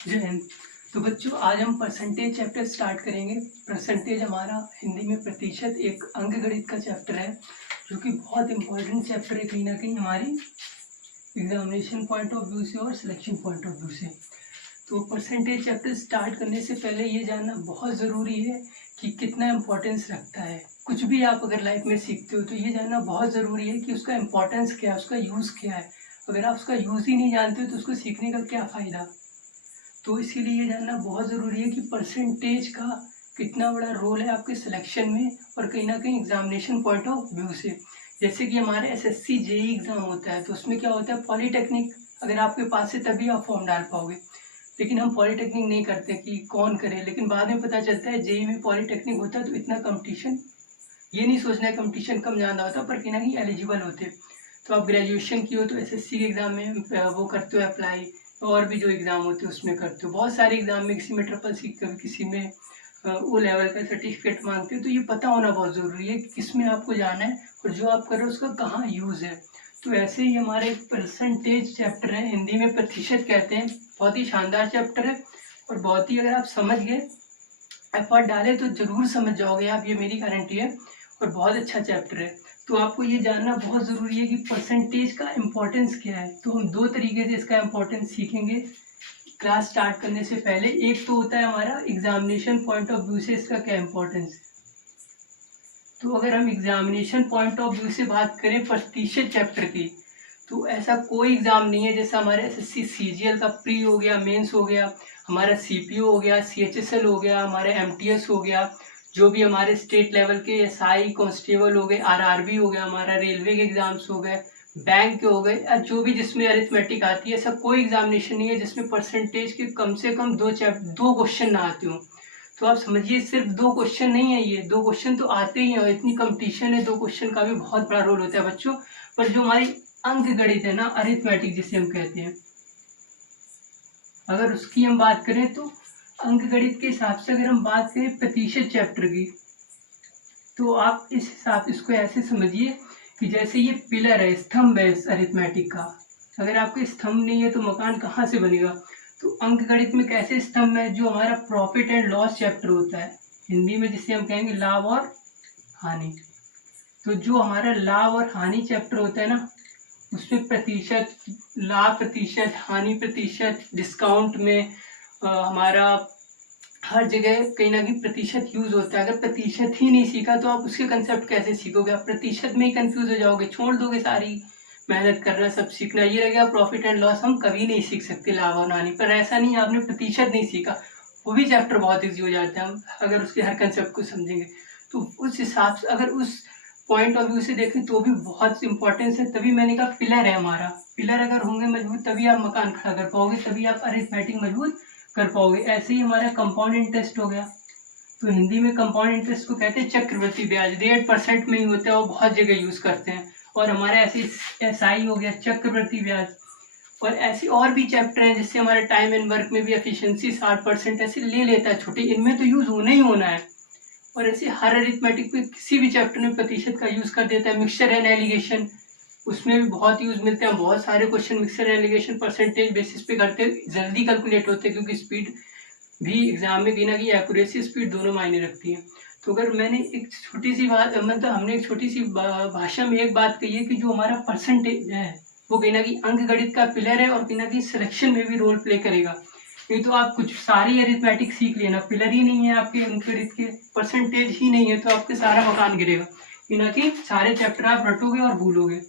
जय हिंद। तो बच्चों आज हम परसेंटेज चैप्टर स्टार्ट करेंगे। परसेंटेज हमारा हिंदी में प्रतिशत एक अंक गणित का चैप्टर है जो कि बहुत इंपॉर्टेंट चैप्टर है कहीं ना कहीं हमारी एग्जामिनेशन पॉइंट ऑफ व्यू से और सिलेक्शन पॉइंट ऑफ व्यू से। तो परसेंटेज चैप्टर स्टार्ट करने से पहले ये जानना बहुत ज़रूरी है कि कितना इम्पोर्टेंस रखता है। कुछ भी आप अगर लाइफ में सीखते हो तो ये जानना बहुत ज़रूरी है कि उसका इम्पोर्टेंस क्या है, उसका यूज़ क्या है। अगर आप उसका यूज़ ही नहीं जानते हो तो उसको सीखने का क्या फ़ायदा। तो इसीलिए ये जानना बहुत ज़रूरी है कि परसेंटेज का कितना बड़ा रोल है आपके सिलेक्शन में और कहीं ना कहीं एग्जामिनेशन पॉइंट ऑफ व्यू से। जैसे कि हमारे एसएससी जेई एग्ज़ाम होता है तो उसमें क्या होता है, पॉलीटेक्निक अगर आपके पास है तभी आप फॉर्म डाल पाओगे। लेकिन हम पॉलीटेक्निक नहीं करते कि कौन करे, लेकिन बाद में पता चलता है जेई में पॉलीटेक्निक होता है तो इतना कंपटीशन, ये नहीं सोचना है कंपटीशन कम ज़्यादा होता पर कहीं ना कहीं एलिजिबल होते। तो आप ग्रेजुएशन की हो तो एसएससी के एग्ज़ाम में वो करते हो अप्लाई, और भी जो एग्ज़ाम होते हैं उसमें करते हो। बहुत सारे एग्ज़ाम में किसी में ट्रिपल सी, कभी किसी में ओ लेवल का सर्टिफिकेट मांगते हो। तो ये पता होना बहुत ज़रूरी है कि किस में आपको जाना है और जो आप कर रहे हो उसका कहाँ यूज़ है। तो ऐसे ही हमारे परसेंटेज चैप्टर है, हिंदी में प्रतिशत कहते हैं। बहुत ही शानदार चैप्टर है और बहुत ही, अगर आप समझ गए, एफर्ट डाले तो ज़रूर समझ जाओगे आप, ये मेरी गारंटी है। और बहुत अच्छा चैप्टर है। तो आपको ये जानना बहुत ज़रूरी है कि परसेंटेज का इम्पोर्टेंस क्या है। तो हम दो तरीके से इसका इम्पोर्टेंस सीखेंगे क्लास स्टार्ट करने से पहले। एक तो होता है हमारा एग्जामिनेशन पॉइंट ऑफ व्यू से इसका क्या इम्पोर्टेंस है। तो अगर हम एग्जामिनेशन पॉइंट ऑफ व्यू से बात करें प्रतिशत चैप्टर की, तो ऐसा कोई एग्ज़ाम नहीं है जैसा हमारे एसएससी सीजीएल का प्री हो गया, मेंस हो गया, हमारा सीपीओ हो गया, सीएचएसएल हो गया, हमारे एमटीएस हो गया, जो भी हमारे स्टेट लेवल के एसआई कांस्टेबल हो गए, आरआरबी हो गया, हमारा रेलवे के एग्जाम्स हो गए, बैंक के हो गए, या जो भी जिसमें अरिथमेटिक आती है, ऐसा कोई एग्जामिनेशन नहीं है जिसमें परसेंटेज के कम से कम दो क्वेश्चन ना आते हों। तो आप समझिए सिर्फ दो क्वेश्चन नहीं है, ये दो क्वेश्चन तो आते ही हैं। इतनी कंपटीशन है, दो क्वेश्चन का भी बहुत बड़ा रोल होता है बच्चों। पर जो हमारी अंक गणित है ना, अरिथमेटिक जिसे हम कहते हैं, अगर उसकी हम बात करें तो अंक गणित के हिसाब से अगर हम बात करें प्रतिशत चैप्टर की, तो आप इस हिसाब इसको ऐसे समझिए कि जैसे ये पिलर है, स्तंभ है अरिथमेटिक का। अगर आपके स्तंभ नहीं है तो मकान कहाँ से बनेगा। तो अंक गणित में कैसे स्तंभ है, जो हमारा प्रॉफिट एंड लॉस चैप्टर होता है, हिंदी में जिसे हम कहेंगे लाभ और हानि। तो जो हमारा लाभ और हानि चैप्टर होता है ना, उसमें प्रतिशत, लाभ प्रतिशत, हानि प्रतिशत, डिस्काउंट में हमारा हर जगह कहीं ना कहीं प्रतिशत यूज होता है। अगर प्रतिशत ही नहीं सीखा तो आप उसके कंसेप्ट कैसे सीखोगे। आप प्रतिशत में ही कंफ्यूज हो जाओगे, छोड़ दोगे सारी मेहनत करना, सब सीखना। ये रहेगा प्रॉफिट एंड लॉस हम कभी नहीं सीख सकते, लाभ और हानि। पर ऐसा नहीं, आपने प्रतिशत नहीं सीखा, वो भी चैप्टर बहुत ईजी हो जाता है हम अगर उसके हर कंसेप्ट को समझेंगे। तो उस हिसाब से अगर उस पॉइंट ऑफ व्यू से देखें तो भी बहुत इंपॉर्टेंस है। तभी मैंने कहा पिलर है हमारा। पिलर अगर होंगे मजबूत तभी आप मकान खड़ा कर पाओगे, तभी आप अरिथमेटिक मजबूत कर पाओगे। ऐसे ही हमारा कंपाउंड इंटरेस्ट हो गया। तो हिंदी में कंपाउंड इंटरेस्ट को कहते हैं चक्रवृद्धि ब्याज। 1.5% में ही होता है, वो बहुत जगह यूज करते हैं। और हमारा ऐसे एसआई हो गया, चक्रवृद्धि ब्याज। और ऐसी और भी चैप्टर हैं जिससे हमारे टाइम एंड वर्क में भी एफिशिएंसी 60% ऐसे ले लेता है छोटे, इनमें तो यूज होना ही होना है। और ऐसे हर अरिथमेटिक में किसी भी चैप्टर में प्रतिशत का यूज कर देता है। मिक्सचर एंड एलिगेशन, उसमें भी बहुत यूज मिलते हैं। बहुत सारे question mixture allegation percentage basis पे करते हैं, जल्दी कैलकुलेट होते हैं क्योंकि स्पीड भी एग्जाम में कहीं ना कहीं एक्यूरेसी स्पीड दोनों मायने रखती है। तो अगर मैंने एक छोटी सी बात, मतलब हमने एक छोटी सी भाषा में एक बात कही है कि जो हमारा परसेंटेज है वो कहीं ना कहीं अंक गणित का पिलर है और कहीं ना कहीं सिलेक्शन में भी रोल प्ले करेगा। नहीं तो आप कुछ सारी अरिथमेटिक सीख लेना, पिलर ही नहीं है आपके अंक गणित के, परसेंटेज ही नहीं है, तो आपके सारा मकान गिरेगा। कहीं ना कहीं सारे चैप्टर आप रटोगे और भूलोगे।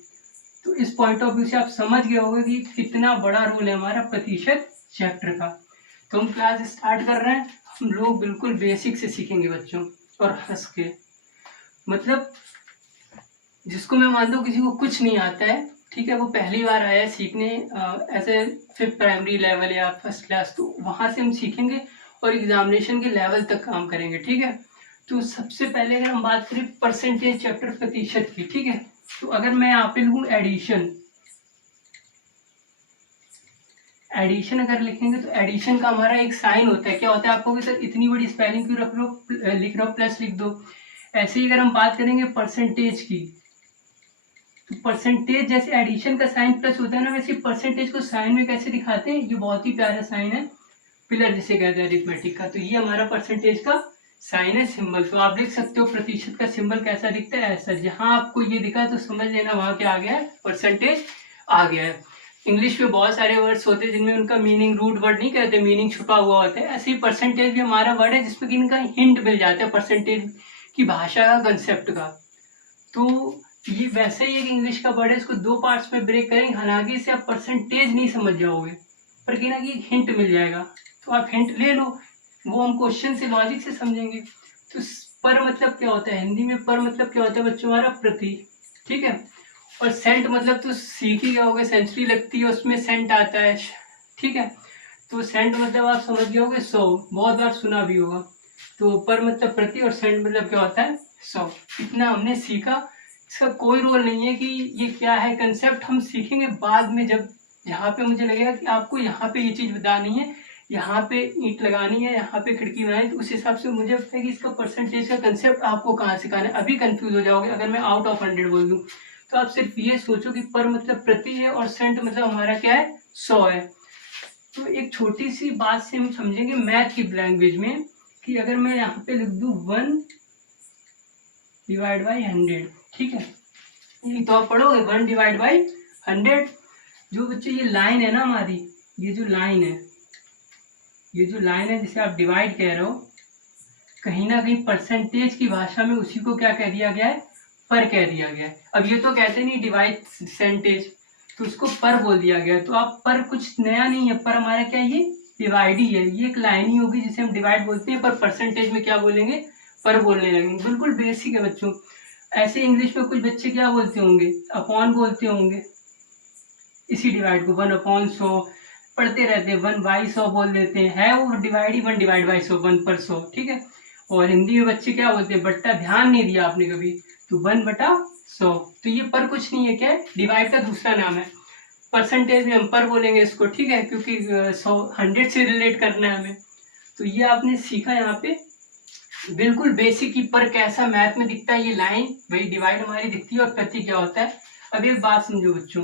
तो इस पॉइंट ऑफ व्यू से आप समझ गए होंगे कि कितना बड़ा रोल है हमारा प्रतिशत चैप्टर का। तो हम क्लास स्टार्ट कर रहे हैं। हम लोग बिल्कुल बेसिक से सीखेंगे बच्चों, और हंस के, मतलब जिसको मैं मानता हूँ किसी को कुछ नहीं आता है, ठीक है, वो पहली बार आया है सीखने ऐसे 5th प्राइमरी लेवल या फर्स्ट क्लास, तो वहाँ से हम सीखेंगे और एग्जामिनेशन के लेवल तक काम करेंगे, ठीक है। तो सबसे पहले अगर हम बात करें परसेंटेज चैप्टर प्रतिशत की, ठीक है, तो अगर मैं यहाँ पे लिखूँ एडिशन, एडिशन अगर लिखेंगे तो एडिशन का हमारा एक साइन होता है। क्या होता है, आपको कि सर इतनी बड़ी स्पेलिंग क्यों रख लो, लिख रहा हो, प्लस लिख दो। ऐसे ही अगर हम बात करेंगे परसेंटेज की, तो परसेंटेज जैसे एडिशन का साइन प्लस होता है ना, वैसे परसेंटेज को साइन में कैसे दिखाते हैं, ये बहुत ही प्यारा साइन है, पिलर जिसे कहते हैं अरिथमेटिक का। तो ये हमारा परसेंटेज का साइन है, सिंबल। तो आप देख सकते हो प्रतिशत का सिंबल कैसा दिखता है, ऐसा। जहां आपको ये दिखा तो समझ लेना वहां क्या आ गया है, परसेंटेज आ गया है। इंग्लिश में बहुत सारे वर्ड्स होते हैं जिनमें उनका मीनिंग रूट वर्ड नहीं कहते, मीनिंग छुपा हुआ होता है। ऐसे ही परसेंटेज भी हमारा वर्ड है जिसमें कि इनका हिंट मिल जाता है परसेंटेज की भाषा का, कंसेप्ट का। तो ये वैसे ही एक इंग्लिश का वर्ड है, इसको दो पार्ट्स में ब्रेक करेंगे। हालांकि इसे आप परसेंटेज नहीं समझ जाओगे, पर कहीं ना कहीं हिंट मिल जाएगा, तो आप हिंट ले लो, वो हम क्वेश्चन से लॉजिक से समझेंगे। तो पर मतलब क्या होता है हिंदी में, पर मतलब क्या होता है बच्चों हमारा प्रति, ठीक है। और सेंट मतलब तो सीख ही गए होगे, सेंचुरी लगती है उसमें सेंट आता है, ठीक है। तो सेंट मतलब आप समझ गए होगे 100, बहुत बार सुना भी होगा। तो पर मतलब प्रति और सेंट मतलब क्या होता है 100। इतना हमने सीखा, इसका कोई रोल नहीं है कि ये क्या है, कंसेप्ट हम सीखेंगे बाद में, जब यहाँ पे मुझे लगेगा कि आपको यहाँ पे ये चीज बतानी है, यहाँ पे ईंट लगानी है, यहाँ पे खिड़की बनानी है, तो उस हिसाब से मुझे लगता है कि इसका परसेंटेज का कंसेप्ट आपको कहाँ सिखाना है। अभी कंफ्यूज हो जाओगे अगर मैं आउट ऑफ 100 बोल दूँ। तो आप सिर्फ ये सोचो कि पर मतलब प्रति है और सेंट मतलब हमारा क्या है 100 है। तो एक छोटी सी बात से हम समझेंगे मैथ की लैंग्वेज में, कि अगर मैं यहाँ पे लिख दूं 1 डिवाइड बाई 100, ठीक है, ये तो आप पढ़ोगे 1 डिवाइड बाई 100। जो बच्चे ये लाइन है ना हमारी, ये जो लाइन है, ये जो लाइन है जिसे आप डिवाइड कह रहे हो, कहीं ना कहीं परसेंटेज की भाषा में उसी को क्या कह दिया गया है, पर कह दिया गया है। अब ये तो कहते नहीं डिवाइड सेंटेज, तो उसको पर बोल दिया गया। तो आप पर कुछ नया नहीं है, पर हमारा क्या ये डिवाइड ही है, ये एक लाइन ही होगी जिसे हम डिवाइड बोलते हैं, पर परसेंटेज में क्या बोलेंगे, पर बोलने लगेंगे। बिल्कुल बेसिक है बच्चों। ऐसे इंग्लिश में कुछ बच्चे क्या बोलते होंगे, अपॉन बोलते होंगे, इसी डिवाइड को 1/100 पढ़ते रहते हैं, 1/100 बोल देते हैं, है वो डिवाइड ही 1 डिवाइड बाई 100, 1/100, ठीक है। और हिंदी में बच्चे क्या बोलते हैं, बट्टा, ध्यान नहीं दिया आपने कभी, तो 1/100। तो ये पर कुछ नहीं है, क्या है, डिवाइड का दूसरा नाम है। परसेंटेज में हम पर बोलेंगे इसको, ठीक है, क्योंकि 100 से रिलेट करना है हमें। तो ये आपने सीखा यहाँ पे बिल्कुल बेसिक की पर कैसा मैथ में दिखता है, ये लाइन वही डिवाइड हमारी दिखती है, और प्रति क्या होता है। अब एक बात समझो बच्चों,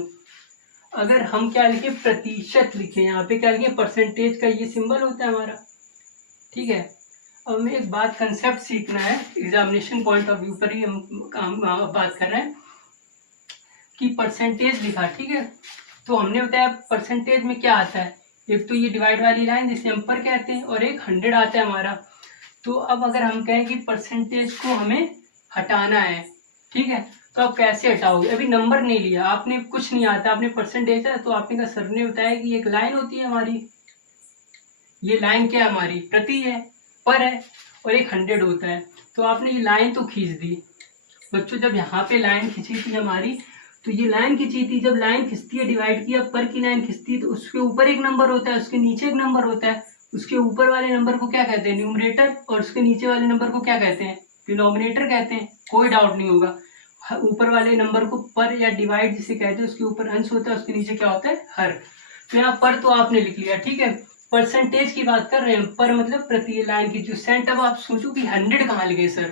अगर हम क्या लिखे, प्रतिशत लिखे, यहाँ पे क्या लिखे, परसेंटेज का ये सिंबल होता है हमारा, ठीक है। अब हमें एक बात कंसेप्ट सीखना है, एग्जामिनेशन पॉइंट ऑफ व्यू पर ही हम बात कर रहे हैं कि परसेंटेज लिखा, ठीक है। तो हमने बताया परसेंटेज में क्या आता है, एक तो ये डिवाइड वाली लाइन जिसे हम पर कहते हैं, और एक 100 आता है हमारा। तो अब अगर हम कहें कि परसेंटेज को हमें हटाना है, ठीक है, तो आप कैसे हटाओगे। अभी नंबर नहीं लिया आपने, कुछ नहीं आता, आपने परसेंटेज है, तो आपने कहा सर ने बताया कि एक लाइन होती है हमारी, ये लाइन क्या है हमारी, प्रति है, पर है, और एक 100 होता है। तो आपने ये लाइन तो खींच दी बच्चों। जब यहाँ पे लाइन खींची थी हमारी, तो ये लाइन खींची थी, जब लाइन खिंचती है डिवाइड की, अब पर की लाइन खिंचती है, तो उसके ऊपर एक नंबर होता है, उसके नीचे एक नंबर होता है। उसके ऊपर वाले नंबर को क्या कहते हैं, न्यूमरेटर, और उसके नीचे वाले नंबर को क्या कहते हैं, डिनोमिनेटर कहते हैं। कोई डाउट नहीं होगा, ऊपर वाले नंबर को पर या डिवाइड जिसे कहते हैं, उसके ऊपर अंश होता है, उसके नीचे क्या होता है, हर। तो यहाँ पर तो आपने लिख लिया, ठीक है। परसेंटेज की बात कर रहे हैं, पर मतलब प्रति लाइन की जो सेंट। अब आप सोचो कि 100 कहाँ लिखे सर,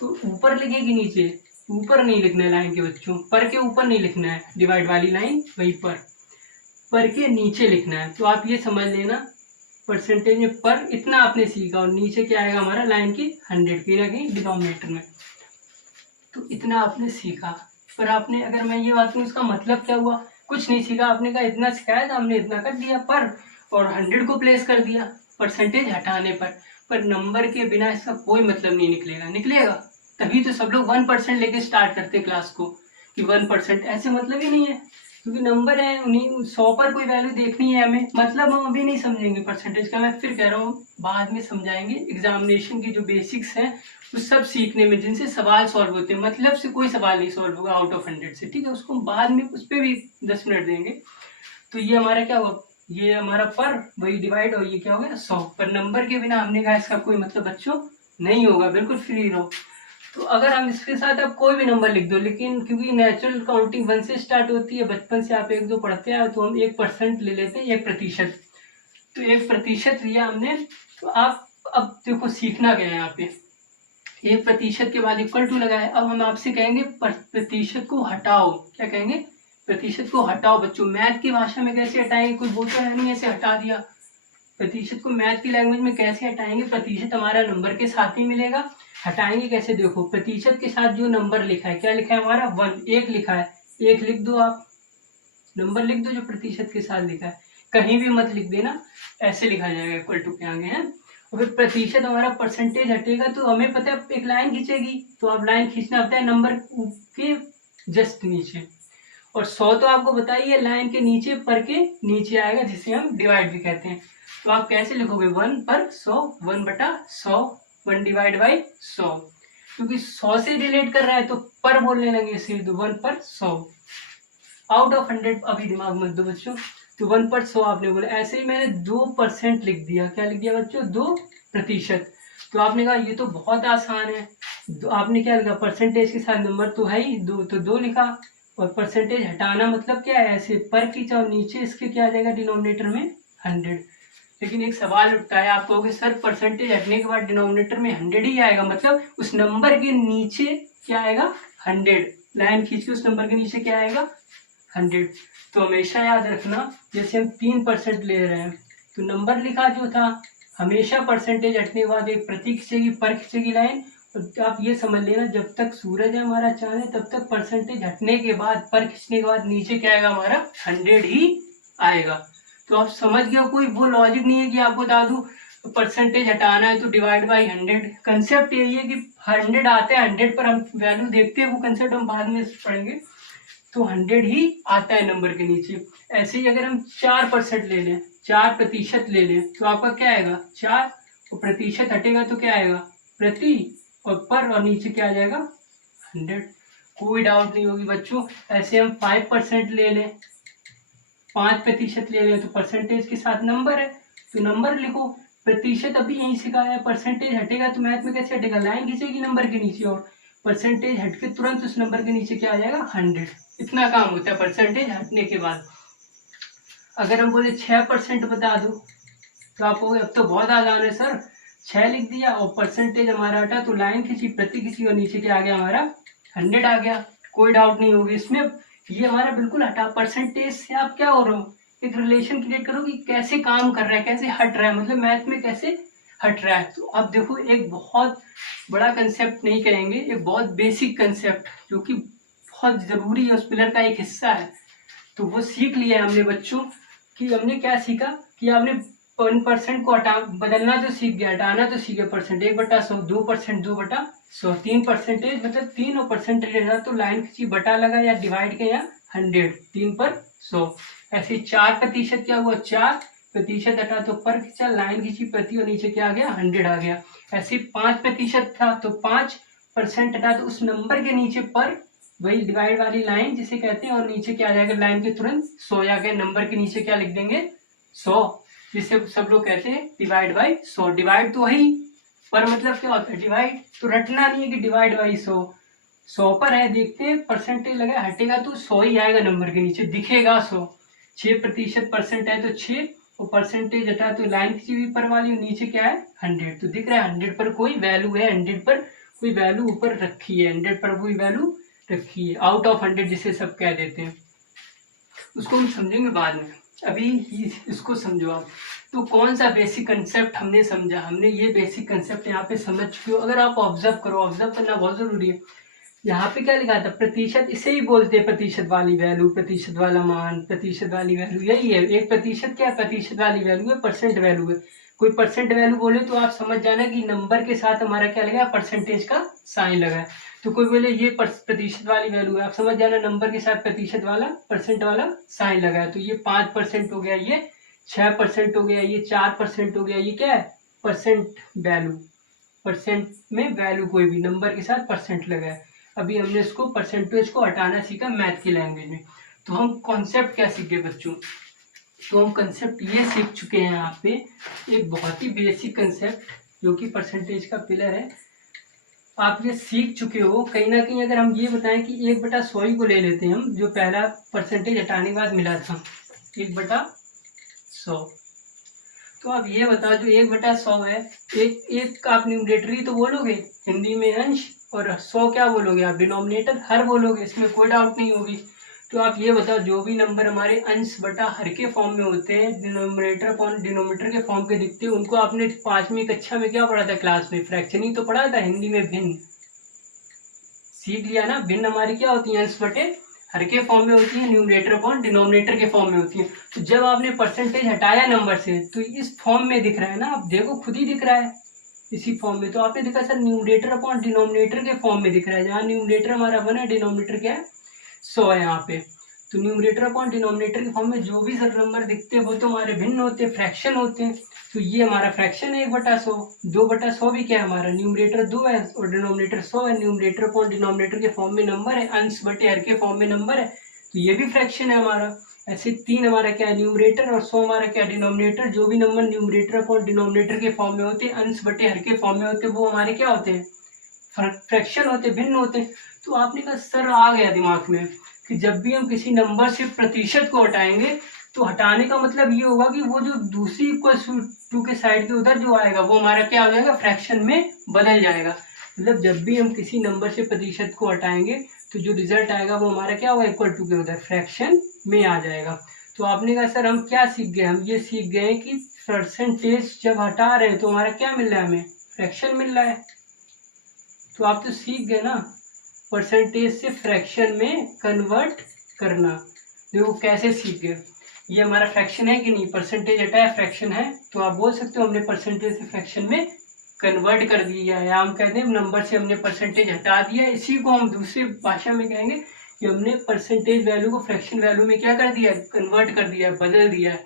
तो ऊपर लिखे कि नीचे, ऊपर नहीं लिखना है लाइन के बच्चों, पर के ऊपर नहीं लिखना है, डिवाइड वाली लाइन वही पर के नीचे लिखना है। तो आप ये समझ लेना, परसेंटेज में पर इतना आपने सीखा, और नीचे क्या आएगा हमारा लाइन की 100 की ना कहीं डिनोमिनेटर में। तो इतना आपने सीखा, पर आपने, अगर मैं ये बात करूँ इसका मतलब क्या हुआ, कुछ नहीं सीखा। आपने कहा इतना सिखाया था, हमने इतना कर दिया पर, और 100 को प्लेस कर दिया परसेंटेज हटाने पर नंबर के बिना इसका कोई मतलब नहीं निकलेगा। निकलेगा तभी तो सब लोग 1% लेके स्टार्ट करते हैं क्लास को, कि 1%, ऐसे मतलब ही नहीं है, क्योंकि नंबर है, उन्हीं 100 पर कोई वैल्यू देखनी है हमें, मतलब हम अभी नहीं समझेंगे परसेंटेज का। मैं फिर कह रहा हूँ बाद में समझाएंगे, एग्जामिनेशन की जो बेसिक्स हैं वो सब सीखने में, जिनसे सवाल सॉल्व होते हैं, मतलब से कोई सवाल नहीं सॉल्व होगा आउट ऑफ 100 से, ठीक है। उसको हम बाद में उस पर भी 10 मिनट देंगे। तो ये हमारा क्या हुआ, ये हमारा पर वही डिवाइड, और ये क्या हो गया 100। पर नंबर के बिना हमने कहा इसका कोई मतलब बच्चों नहीं होगा, बिल्कुल फ्री रहो। तो अगर हम इसके साथ अब कोई भी नंबर लिख दो, लेकिन क्योंकि नेचुरल काउंटिंग 1 से स्टार्ट होती है, बचपन से आप 1-2 पढ़ते हैं, तो हम 1% ले लेते हैं, 1%। तो 1% लिया हमने। तो आप अब देखो सीखना क्या है यहाँ पे, 1% के बाद इक्वल टू लगाए। अब हम आपसे कहेंगे प्रतिशत को हटाओ, क्या कहेंगे, प्रतिशत को हटाओ। बच्चों मैथ की भाषा में कैसे हटाएंगे, कोई बोलता है नहीं ऐसे हटा दिया, प्रतिशत को मैथ की लैंग्वेज में कैसे हटाएंगे, प्रतिशत हमारा नंबर के साथ ही मिलेगा, हटाएंगे कैसे, देखो प्रतिशत के साथ जो नंबर लिखा है, क्या लिखा है हमारा 1, 1 लिखा है, 1 लिख दो, आप नंबर लिख दो जो प्रतिशत के साथ लिखा है, कहीं भी मत लिख देना, ऐसे लिखा जाएगा इक्वल टू के आगे है। और फिर प्रतिशत हमारा परसेंटेज हटेगा तो हमें पता है एक लाइन खींचेगी, तो आप लाइन खींचना होता है नंबर के जस्ट नीचे, और 100 तो आपको बताइए लाइन के नीचे पर के नीचे आएगा, जिसे हम डिवाइड भी कहते हैं। तो आप कैसे लिखोगे 1 पर 100, 1/100, 1 डिवाइड बाई 100, क्योंकि 100 से रिलेट कर रहा है तो पर बोलने लगे सीधे 1 पर 100, आउट ऑफ 100 अभी दिमाग मत दो बच्चों, तो 1 पर 100 आपने बोला। ऐसे ही मैंने 2% लिख दिया, क्या लिख दिया बच्चों 2%। तो आपने कहा ये तो बहुत आसान है, आपने क्या लिखा परसेंटेज के साथ नंबर तो है ही 2, तो 2 लिखा, और परसेंटेज हटाना मतलब क्या है, ऐसे पर खींचा और नीचे इसके क्या आ जाएगा डिनोमिनेटर में 100। लेकिन एक सवाल उठता है, आप कहोगे सर परसेंटेज हटने के बाद डिनोमिनेटर में 100 ही आएगा, मतलब उस नंबर के नीचे क्या आएगा 100, लाइन खींच के उस नंबर के नीचे क्या आएगा 100। तो हमेशा याद रखना, जैसे हम 3% ले रहे हैं तो नंबर लिखा जो था, हमेशा परसेंटेज हटने के बाद एक प्रति खींचेगी, पर खींचेगी लाइन, और आप ये समझ लेना जब तक सूरज है हमारा, चांद है, तब तक परसेंटेज हटने के बाद पर खींचने के बाद नीचे क्या आएगा हमारा 100 ही आएगा। तो आप समझ गए, कोई वो लॉजिक नहीं है कि आपको बता दूं परसेंटेज हटाना है तो डिवाइड बाई 100, कंसेप्ट यही है कि 100 आता है, 100 पर हम वैल्यू देखते हैं, वो कंसेप्ट हम बाद में पढ़ेंगे, तो 100 ही आता है नंबर के नीचे। ऐसे ही अगर हम 4% ले लें, 4% ले लें, तो आपका क्या आएगा 4, और प्रतिशत हटेगा तो क्या आएगा प्रति, और पर, और नीचे क्या आ जाएगा 100। कोई डाउट नहीं होगी बच्चों। ऐसे हम 5% ले लें, 5% ले लें, तो परसेंटेज के साथ नंबर है तो नंबर लिखो, प्रतिशत अभी यहीं सिखाया है, परसेंटेज हटेगा तो मैथ में कैसे हटेगा, लाइन खींचेगी नंबर के नीचे, और परसेंटेज हट के तुरंत उस नंबर के नीचे क्या आ जाएगा 100। इतना काम होता है परसेंटेज हटने के बाद। अगर हम बोले 6% बता दो, तो आप अब तो बहुत आसान है सर, 6 लिख दिया और परसेंटेज हमारा हटा, तो लाइन खींची, प्रति खींची, और नीचे क्या आ गया हमारा 100 आ गया। कोई डाउट नहीं होगी इसमें, ये हमारा बिल्कुल हटा। परसेंटेज से आप क्या हो रहे हो, एक रिलेशन क्रिएट करो कि कैसे काम कर रहा है, कैसे हट रहा है, मतलब मैथ में कैसे हट रहा है। तो अब देखो एक बहुत बड़ा कंसेप्ट नहीं कहेंगे, एक बहुत बेसिक कंसेप्ट जो कि बहुत जरूरी है, उस पिलर का एक हिस्सा है, तो वो सीख लिया है हमने बच्चों। कि हमने क्या सीखा कि आपने 1% को हटा बदलना तो सीख गया, हटाना तो सीख गया, परसेंट 1/100, 2% 2/100, 3% मतलब 3 और परसेंटेज तो लाइन खींची, बटा लगा या डिवाइड किया 100, 3 पर 100। ऐसे 4% क्या हुआ, 4% हटा तो पर खींचा, लाइन खींची प्रति, और नीचे क्या आ गया 100 आ गया। ऐसे 5% था तो 5% हटा तो उस नंबर के नीचे पर, वही डिवाइड वाली लाइन जिसे कहते हैं, और नीचे क्या आ जाएगा लाइन के तुरंत 100 आ गया, नंबर के नीचे क्या लिख देंगे 100, जिसे सब लोग कहते हैं डिवाइड बाई 100। डिवाइड तो वही, पर मतलब क्या होता है डिवाइड, तो रटना नहीं है कि डिवाइड बाई 100, 100 पर है, देखते हैं परसेंटेज लगा, हटेगा तो 100 ही आएगा नंबर के नीचे, दिखेगा 100। 6% परसेंट है तो 6, और परसेंटेज हटा तो लाइन खींची हुई पर वाली, नीचे क्या है 100, तो दिख रहा है 100 पर कोई वैल्यू है, 100 पर कोई वैल्यू ऊपर रखी है, 100 पर कोई वैल्यू रखी है, आउट ऑफ 100 जिसे सब कह देते हैं, उसको हम समझेंगे बाद में, अभी इसको समझो आप। तो कौन सा बेसिक कंसेप्ट हमने समझा, हमने ये बेसिक कंसेप्ट यहाँ पे समझ चुके हो। अगर आप ऑब्जर्व करो, ऑब्जर्व करना बहुत जरूरी है। यहाँ पे क्या लिखा था प्रतिशत, इसे ही बोलते हैं प्रतिशत वाली वैल्यू, प्रतिशत वाला मान, प्रतिशत वाली वैल्यू, यही है। एक प्रतिशत क्या है, प्रतिशत वाली वैल्यू है, परसेंट वैल्यू है। कोई परसेंट वैल्यू बोले तो आप समझ जाना कि नंबर के साथ हमारा क्या लगा, परसेंटेज का साइन लगा है। तो कोई बोले ये प्रतिशत वाली वैल्यू है, आप समझ जाना नंबर के साथ प्रतिशत वाला, परसेंट वाला साइन लगा है। तो ये 5% हो गया, ये 6% हो गया, ये 4% हो गया, ये क्या है परसेंट वैल्यू, परसेंट में वैल्यू कोई भी नंबर के साथ परसेंट लगा है। अभी हमने इसको परसेंटेज को हटाना सीखा मैथ की लैंग्वेज में। तो हम कॉन्सेप्ट क्या सीखे बच्चों, तो हम कंसेप्ट ये सीख चुके हैं यहाँ पे, एक बहुत ही बेसिक कंसेप्ट जो कि परसेंटेज का पिलर है, आप ये सीख चुके हो। कहीं ना कहीं अगर हम ये बताएं कि 1/100 को ले लेते हैं हम, जो पहला परसेंटेज हटाने के बाद मिला था 1/100, तो आप ये बताओ जो 1/100 है, एक आप न्यूमरेटर ही तो बोलोगे हिंदी में अंश, और 100 क्या बोलोगे आप डिनोमिनेटर, हर बोलोगे, इसमें कोई डाउट नहीं होगी। तो आप ये बताओ, जो भी नंबर हमारे अंश बटा हर के फॉर्म में होते हैं, डिनोमिनेटर अपॉन डिनोमिनेटर के फॉर्म के दिखते हैं, उनको आपने 5वीं कक्षा में क्या पढ़ा था क्लास में? फ्रैक्शन ही तो पढ़ा था, हिंदी में भिन्न। सीख लिया ना, भिन्न हमारी क्या होती है? अंश बटे हर के फॉर्म में होती है, न्यूमरेटर अपॉन डिनोमिनेटर के फॉर्म में होती है। तो जब आपने परसेंटेज हटाया नंबर से तो इस फॉर्म में दिख रहा है ना, आप देखो खुद ही दिख रहा है इसी फॉर्म में। तो आपने देखा सर न्यूमरेटर अपॉन डिनोमिनेटर के फॉर्म में दिख रहा है, जहाँ न्यूमरेटर हमारा 1 है, डिनोमिनेटर क्या है? 100 है यहाँ पे। तो न्यूमरेटर अपॉन डिनोमिनेटर के फॉर्म में जो भी सर नंबर दिखते हैं वो तो हमारे भिन्न होते हैं, फ्रैक्शन होते हैं। तो ये हमारा फ्रैक्शन है 1/100। 2/100 भी क्या है हमारा? न्यूमरेटर 2 है और डिनोमिनेटर 100 है। न्यूमरेटर अपॉन डिनोमिनेटर के फॉर्म में नंबर है, अंश बटे हर के फॉर्म में नंबर है, तो ये भी फ्रैक्शन है हमारा। ऐसे 3 हमारा क्या है? न्यूमरेटर, और 100 हमारा क्या? डिनोमिनेटर। जो भी नंबर न्यूमरेटर अपॉन डिनोमिनेटर के फॉर्म में होते हैं, अंश बटे हर के फॉर्म में होते हैं, वो हमारे क्या होते हैं? फ्रैक्शन होते, भिन्न होते हैं। तो आपने कहा सर आ गया दिमाग में कि जब भी हम किसी नंबर से प्रतिशत को हटाएंगे तो हटाने का मतलब ये होगा कि वो जो दूसरी इक्वल टू के साइड के उधर जो आएगा वो हमारा क्या हो जाएगा? फ्रैक्शन में बदल जाएगा। मतलब जब भी हम किसी नंबर से प्रतिशत को हटाएंगे तो जो रिजल्ट आएगा वो हमारा क्या होगा? इक्वल टू के उधर फ्रैक्शन में आ जाएगा। तो आपने कहा सर हम क्या सीख गए? हम ये सीख गए कि परसेंटेज जब हटा रहे हैं तो हमारा क्या मिल रहा है? हमें फ्रैक्शन मिल रहा है। तो आप तो सीख गए ना परसेंटेज से फ्रैक्शन में कन्वर्ट करना। देखो कैसे सीख गए, ये हमारा फ्रैक्शन है कि नहीं? परसेंटेज हटाया फ्रैक्शन है, तो आप बोल सकते हो हमने परसेंटेज से फ्रैक्शन में कन्वर्ट कर दिया है। हम कहते हैं नंबर से हमने परसेंटेज हटा दिया, इसी को हम दूसरी भाषा में कहेंगे कि हमने परसेंटेज वैल्यू को फ्रैक्शन वैल्यू में क्या कर दिया? कन्वर्ट कर दिया, बदल दिया है।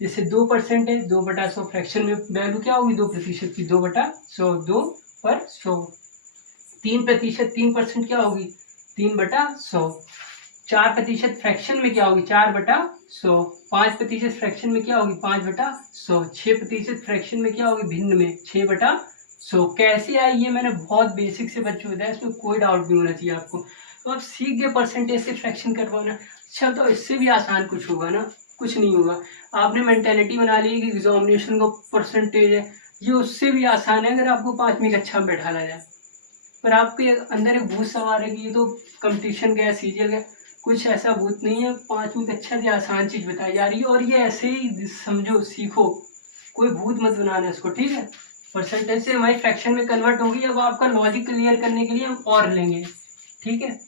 जैसे 2% है, 2/100 फ्रैक्शन में वैल्यू क्या होगी? 2% की, 2/100, 2/100। 3%, 3% क्या होगी? 3/100। 4% फ्रैक्शन में क्या होगी? 4/100। 5% फ्रैक्शन में क्या होगी? 5/100। 6% फ्रैक्शन में क्या होगी? भिन्न में 6/100। कैसे आई ये मैंने बहुत बेसिक से बच्चों बताया, इसमें कोई डाउट नहीं होना चाहिए आपको। तो आप सीख गए परसेंटेज से फ्रैक्शन करवाना। अच्छा, तो इससे भी आसान कुछ होगा ना? कुछ नहीं होगा। आपने मेंटेलिटी बना ली कि एग्जामिनेशन को परसेंटेज है, ये उससे भी आसान है अगर आपको 5वीं कक्षा में बैठाला जाए। पर आपके अंदर एक भूत सवार है कि ये तो कंपटीशन गया, सीरियल गया। कुछ ऐसा भूत नहीं है, 5वीं कक्षा से आसान चीज बताई जा रही है और ये ऐसे ही समझो, सीखो, कोई भूत मत बनाना इसको, ठीक है? परसेंटेज से हमारी फ्रैक्शन में कन्वर्ट होगी। अब आपका लॉजिक क्लियर करने के लिए हम और लेंगे, ठीक है?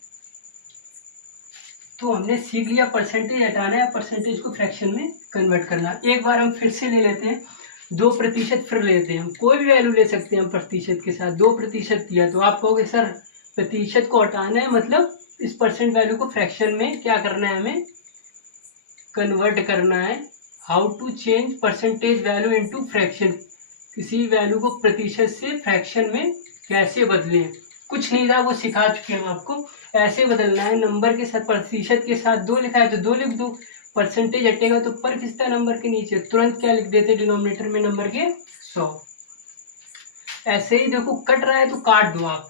तो हमने सीख लिया परसेंटेज हटाना है, परसेंटेज को फ्रैक्शन में कन्वर्ट करना। एक बार हम फिर से ले लेते हैं 2% फिर लेते हैं। हम कोई भी वैल्यू ले सकते हैं हम प्रतिशत के साथ। 2% दिया तो आप कहोगे सर प्रतिशत को हटाना है, मतलब इस परसेंट वैल्यू को फ्रैक्शन में क्या करना है? हमें कन्वर्ट करना है। How to change percentage value into fraction. किसी वैल्यू को प्रतिशत से फ्रैक्शन में कैसे बदलें? कुछ नहीं था, वो सिखा चुके हैं हम आपको। ऐसे बदलना है, नंबर के साथ प्रतिशत के साथ 2 लिखा है तो 2 लिख दो। परसेंटेज हटेगा तो पर किसका? नंबर के नीचे, तुरंत क्या लिख देते? डिनोमिनेटर में नंबर के 100। ऐसे ही देखो कट रहा है तो काट दो आप।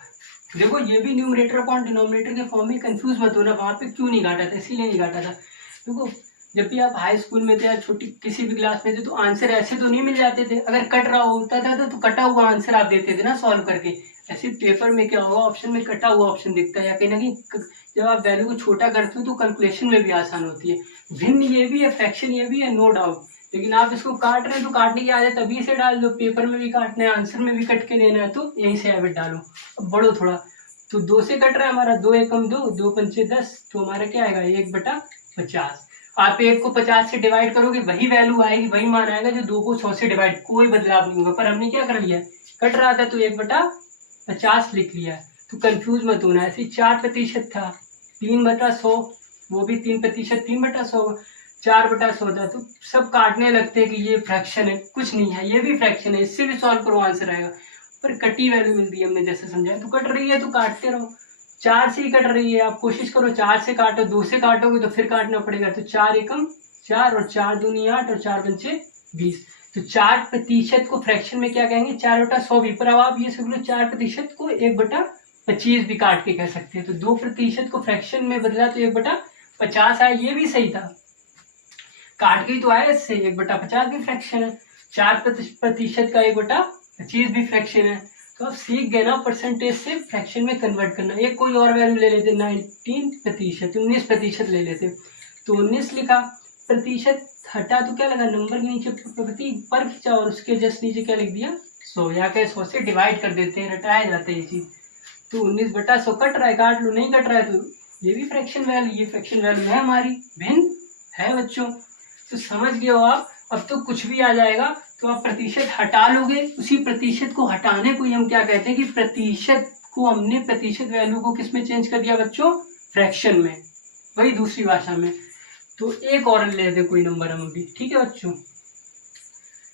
देखो ये भी न्यूमरेटर अपॉन डिनोमिनेटर के फॉर्म में, कंफ्यूज मत होना। वहां पे क्यों नहीं काटा था? इसीलिए नहीं काटा था। देखो जब भी आप हाई स्कूल में थे या छोटी किसी भी क्लास में थे तो आंसर ऐसे तो नहीं मिल जाते थे। अगर कट रहा होता था तो कटा हुआ आंसर आप देते थे ना सॉल्व करके। ऐसे पेपर में क्या होगा? ऑप्शन में कटा हुआ ऑप्शन दिखता है, या कहीं ना कहीं जब आप वैल्यू को छोटा करते हो तो कैलकुलेशन में भी आसान होती है। भिन्न ये भी है, फ्रैक्शन ये भी है, नो डाउट। लेकिन आप इसको काट रहे हैं तो काटने की आदत अभी से डाल दो। पेपर में भी काटना है, आंसर में भी कट के देना है, तो यहीं से हैबिट डालो। अब बढ़ो थोड़ा। तो 2 से कट रहा है हमारा, 2 एकम 2, 2 पंचे 10, तो हमारा क्या आएगा? 1/50। आप 1 को 50 से डिवाइड करोगे वही वैल्यू आएगी, वही मान आएगा जो 2 को 100 से डिवाइड, कोई बदलाव नहीं होगा। पर हमने क्या कर लिया? कट रहा था तो 1/50 लिख लिया। तो कंफ्यूज मत होना। ऐसे 4% था, 3/100, वो भी 3%, 3/100, 4/100 था। तो सब काटने लगते हैं कि ये फ्रैक्शन है, कुछ नहीं है, ये भी फ्रैक्शन है, इससे भी सॉल्व करो आंसर आएगा। पर कटी वैल्यू मिलती है, हमने जैसे समझाया। तो कट रही है तो काटते रहो। 4 से ही कट रही है, आप कोशिश करो 4 से काटो। 2 से काटोगे तो फिर काटना पड़ेगा। तो 4 एकम 4 और 4 दूनी 8 और 4 पंचे 20। तो 4% को फ्रैक्शन में क्या कहेंगे? 4/100 भी। पर अब आप ये समझ लो 4% को 1/25 भी काट के कह सकते हैं। तो 2% को फ्रैक्शन में बदला तो 1/50 आया, ये भी सही था। काट के ही तो आया इससे। 1/50 भी फ्रैक्शन है, 4% का 1/25 भी फ्रैक्शन है। तो आप सीख गए ना परसेंटेज से फ्रैक्शन में कन्वर्ट करना। एक कोई और वैल्यू ले लेते 19%, 19% ले लेते, तो 19 लिखा, प्रतिशत हटा तो क्या लगा, नंबर के नीचे प्रति पर खींचा और उसके जस्ट नीचे क्या लिख दिया 100, या क्या 100 से डिवाइड कर देते हैं, रटाया जाता है ये चीज। तो 19/100 कट रहा है, काट लो, नहीं कट रहा है तो ये भी फ्रैक्शन वैल्यू, ये फ्रैक्शन वैल्यू है हमारी, भिन्न है बच्चों। तो समझ गए हो आप। अब तो कुछ भी आ जाएगा तो आप प्रतिशत हटा लोगे, उसी प्रतिशत को हटाने को ही हम क्या कहते हैं कि प्रतिशत को हमने प्रतिशत वैल्यू को किस में चेंज कर दिया बच्चों, फ्रैक्शन में, वही दूसरी भाषा में। तो एक और ले लेते कोई नंबर हम अभी, ठीक है बच्चों।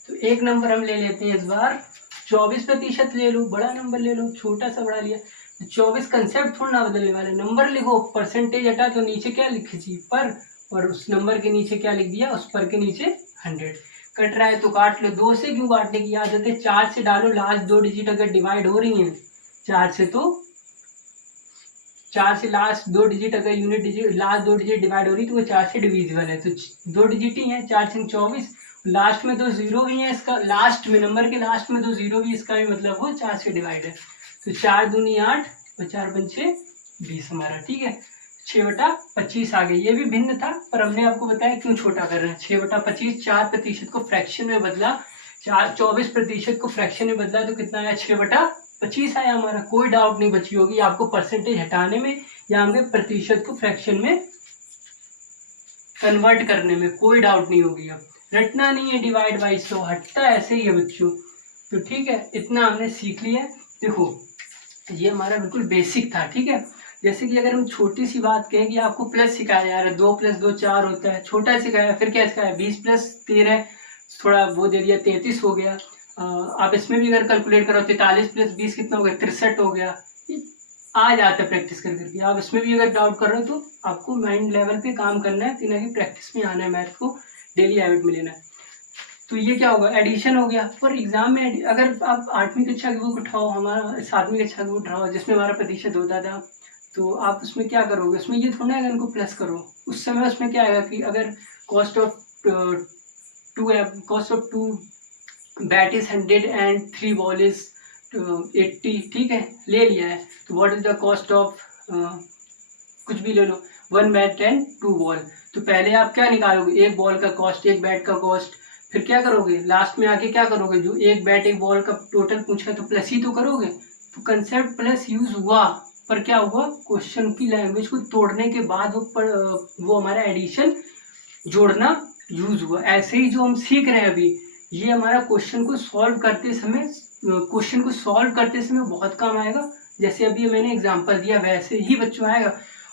तो एक नंबर हम ले लेते हैं इस बार 24% ले लो, बड़ा नंबर ले लो, छोटा सा बड़ा लिया, 24 कंसेप्ट थोड़ा ना बदलने वाले, नंबर लिखो, परसेंटेज हटा तो नीचे क्या लिखी थी पर, और उस नंबर के नीचे क्या लिख दिया, उस पर के नीचे 100। कट रहा है तो काट लो, 2 से क्यों काटने की आदत है, 4 से डालो, लास्ट 2 डिजिट अगर डिवाइड हो रही हैं 4 से, तो 4 से लास्ट 2 डिजिट अगर unit digit last 2 digit divide हो रही तो वो 4 से डिविजिबल है, तो 2 डिजिट ही है, 4 से 24, लास्ट में 2 जीरो भी है, इसका लास्ट में नंबर के लास्ट में 2 जीरो भी, इसका भी मतलब वो 4 से डिवाइड है। तो 4 दूनी 8 और 4 पंचे 20 हमारा, ठीक है। 6/25 आ गई, ये भी भिन्न था पर हमने आपको बताया क्यों छोटा कर रहे हैं। 6/25, 4% को फ्रैक्शन में बदला, 24% को फ्रैक्शन में बदला, तो कितना आया 6/25 आया हमारा। कोई डाउट नहीं बची होगी आपको परसेंटेज हटाने में या हमें प्रतिशत को फ्रैक्शन में कन्वर्ट करने में, कोई डाउट नहीं होगी। अब रटना नहीं है डिवाइड बाई 100, हटता ऐसे ही है बच्चों। तो ठीक है, इतना हमने सीख लिया। देखो ये हमारा बिल्कुल बेसिक था, ठीक है। जैसे कि अगर हम छोटी सी बात कहें कि आपको प्लस सिखाया जा रहा है, 2 + 2 4 होता है, छोटा सिखाया, फिर क्या सिखाया 20 + 13 थोड़ा वो दे दिया 33 हो गया। आप इसमें भी अगर कैलकुलेट करो 43 + 20 कितना हो गया 63 हो गया। आ जाता है प्रैक्टिस कर करके। आप इसमें भी अगर डाउट कर रहे हो तो आपको माइंड लेवल पे काम करना है, कि कि प्रैक्टिस में आना है, मैथ को डेली हैबिट में लेना है। तो ये क्या होगा, एडिशन हो गया। पर एग्जाम में अगर आप 8वीं कक्षा की बुक उठाओ, हमारा 7वीं कक्षा की बुक उठाओ जिसमें हमारा प्रतिशत होता था, तो आप उसमें क्या करोगे, उसमें ये थोड़ा है इनको प्लस करो। उस समय उसमें क्या आएगा कि अगर cost of 2 bat is 100 and 3 ball is 80, ठीक है, ले लिया है, तो what is the cost of कुछ भी ले लो, 1 बैट एंड 2 बॉल। तो पहले आप क्या निकालोगे, एक बॉल का कॉस्ट, एक बैट का कॉस्ट, फिर क्या करोगे लास्ट में आके क्या करोगे, जो एक बैट एक बॉल का टोटल पूछा तो प्लस ही तो करोगे। तो कंसेप्ट प्लस यूज हुआ, पर क्या हुआ, क्वेश्चन की लैंग्वेज को तोड़ने के बाद वो हमारा एडिशन जोड़ना यूज हुआ। ऐसे ही जो हम सीख रहे हैं अभी, ये हमारा क्वेश्चन को सॉल्व करते समय बहुत काम आएगा। जैसे अभी मैंने एग्जांपल दिया वैसे ही बच्चों आएगा।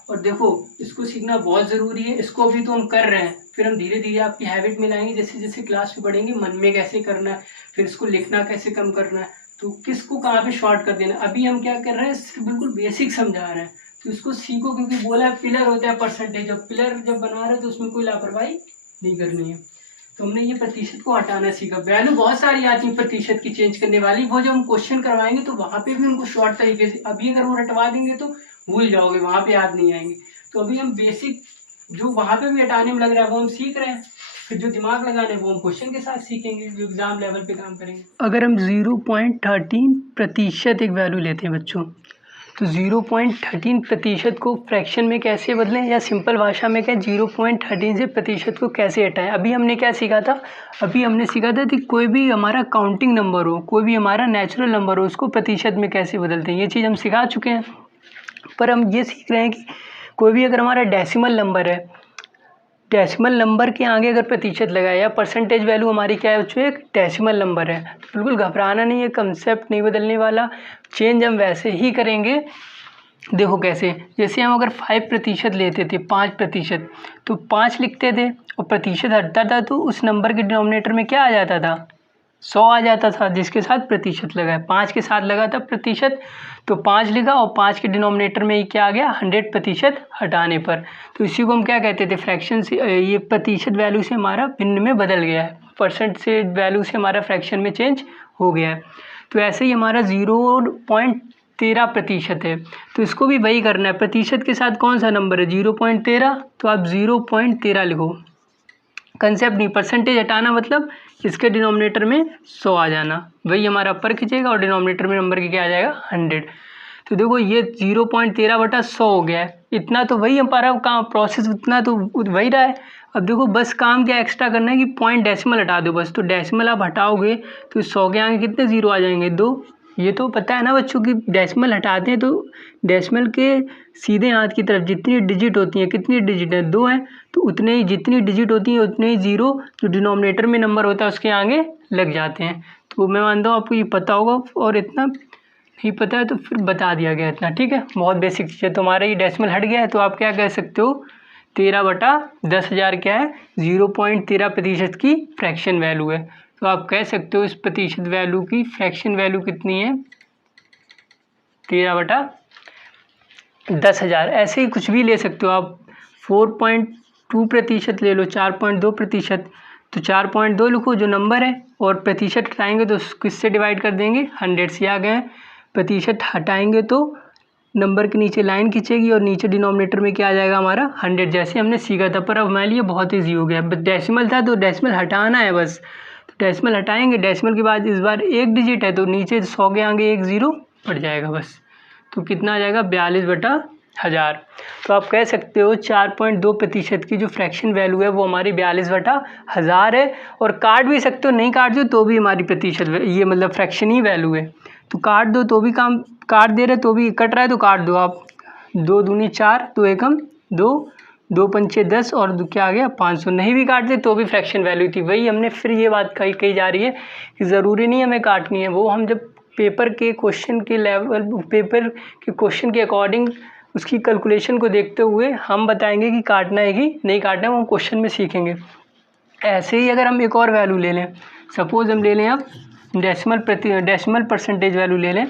और देखो इसको सीखना बहुत ज़रूरी है, इसको भी तो हम कर रहे हैं, फिर हम धीरे धीरे आपकी हैबिट में लाएंगे। जैसे जैसे क्लास में पढ़ेंगे मन में कैसे करना है, फिर इसको लिखना कैसे कम करना है, तो किसको कहाँ पे शॉर्ट कर देना। अभी हम क्या कर रहे हैं, सिर्फ बिल्कुल बेसिक समझा रहे हैं, तो इसको सीखो। क्योंकि बोला है पिलर होता है परसेंटेज, जब पिलर जब बना रहे हैं तो उसमें कोई लापरवाही नहीं करनी है। तो हमने ये प्रतिशत को हटाना सीखा। वैल्यू बहुत सारी आती है प्रतिशत की चेंज करने वाली, वो जब हम क्वेश्चन करवाएंगे तो वहाँ पे भी उनको शॉर्ट तरीके से, अभी अगर वो रटवा देंगे तो भूल जाओगे, वहाँ पे याद नहीं आएंगे। तो अभी हम बेसिक जो वहाँ पे भी हटाने में लग रहा है वो हम सीख रहे हैं, फिर जो दिमाग लगाना है वो हम क्वेश्चन के साथ सीखेंगे, जो एग्जाम लेवल पे काम करेंगे। अगर हम 0.13% एक वैल्यू लेते हैं बच्चों, तो 0.13% को फ्रैक्शन में कैसे बदलें, या सिंपल भाषा में क्या 0.13 से प्रतिशत को कैसे हटाएं। अभी हमने क्या सीखा था, कि कोई भी हमारा काउंटिंग नंबर हो, कोई भी हमारा नेचुरल नंबर हो, उसको प्रतिशत में कैसे बदलते हैं, ये चीज़ हम सिखा चुके हैं। पर हम ये सीख रहे हैं कि कोई भी अगर हमारा डेसिमल नंबर है, डेसिमल नंबर के आगे अगर प्रतिशत लगाया, या परसेंटेज वैल्यू हमारी क्या है बच्चों, एक डेसिमल नंबर है, तो बिल्कुल घबराना नहीं है, कंसेप्ट नहीं बदलने वाला, चेंज हम वैसे ही करेंगे। देखो कैसे, जैसे हम अगर 5% लेते थे, 5%, तो 5 लिखते थे और प्रतिशत हटता था तो उस नंबर के डिनोमिनेटर में क्या आ जाता था, 100 आ जाता था, जिसके साथ प्रतिशत लगा है, 5 के साथ लगा था प्रतिशत, तो 5 लिखा और 5 के डिनोमिनेटर में ये क्या आ गया 100% हटाने पर। तो इसी को हम क्या कहते थे, फ्रैक्शन से, ये प्रतिशत वैल्यू से हमारा भिन्न में बदल गया है, परसेंट से वैल्यू से हमारा फ्रैक्शन में चेंज हो गया है। तो ऐसे ही हमारा 0.13% है, तो इसको भी वही करना है। प्रतिशत के साथ कौन सा नंबर है 0.13, तो आप 0.13 लिखो, कंसेप्ट नहीं, परसेंटेज हटाना मतलब इसके डिनोमिनेटर में 100 आ जाना, वही हमारा अपर खींचेगा और डिनोमिनेटर में नंबर के क्या आ जाएगा 100। तो देखो ये 0.13/100 हो गया है, इतना तो वही हमारा काम प्रोसेस उतना तो वही रहा है। अब देखो बस काम क्या एक्स्ट्रा करना है कि पॉइंट डेसिमल हटा दो बस, तो डेसिमल आप हटाओगे तो 100 के आगे कितने ज़ीरो आ जाएंगे 2। ये तो पता है ना बच्चों की डेसिमल हटाते हैं तो डेसिमल के सीधे हाथ की तरफ जितनी डिजिट होती हैं, कितनी डिजिट है 2 है, तो उतने ही जितनी डिजिट होती है उतने ही ज़ीरो जो डिनोमिनेटर में नंबर होता है उसके आगे लग जाते हैं। तो मैं मानता हूँ आपको ये पता होगा, और इतना नहीं पता है तो फिर बता दिया गया इतना, ठीक है, बहुत बेसिक चीज़ है। तो हमारा ये डेसिमल हट गया है, तो आप क्या कह सकते हो 13/10,000 क्या है 0.13% की फ्रैक्शन वैल्यू है। तो आप कह सकते हो इस प्रतिशत वैल्यू की फ्रैक्शन वैल्यू कितनी है 13/10,000। ऐसे ही कुछ भी ले सकते हो आप, 4.2% ले लो, 4.2%, तो 4.2 लिखो जो नंबर है, और प्रतिशत हटाएंगे तो किससे डिवाइड कर देंगे 100 से। आ गए प्रतिशत हटाएंगे तो नंबर के नीचे लाइन खींचेगी और नीचे डिनोमिनेटर में क्या आ जाएगा हमारा 100, जैसे हमने सीखा था। पर अब हमारे लिए बहुत ईजी हो गया, बस डेसिमल था तो डेसिमल हटाना है बस, तो डेसिमल हटाएंगे, डेसिमल के बाद इस बार एक डिजिट है तो नीचे 100 के आगे एक ज़ीरो पड़ जाएगा बस, तो कितना आ जाएगा 42/1000। तो आप कह सकते हो 4.2% की जो फ्रैक्शन वैल्यू है वो हमारी 42/1000 है, और काट भी सकते हो, नहीं काट दो तो भी हमारी प्रतिशत ये मतलब फ्रैक्शन ही वैल्यू है। तो काट दो तो भी काम, काट दे रहे तो भी कट रहा है तो काट दो आप, 2 दूनी 4, 2 एकम 2, 2 पंचे 10 और क्या आ गया 500। नहीं भी काटते तो भी फ्रैक्शन वैल्यू थी, वही हमने फिर ये बात कही जा रही है कि ज़रूरी नहीं हमें काटनी है, वो हम जब पेपर के क्वेश्चन के लेवल, पेपर के क्वेश्चन के अकॉर्डिंग उसकी कैलकुलेशन को देखते हुए हम बताएंगे कि काटना है कि नहीं काटना है, वो क्वेश्चन में सीखेंगे। ऐसे ही अगर हम एक और वैल्यू ले लें, सपोज हम ले लें अब डेसिमल परसेंटेज वैल्यू ले लें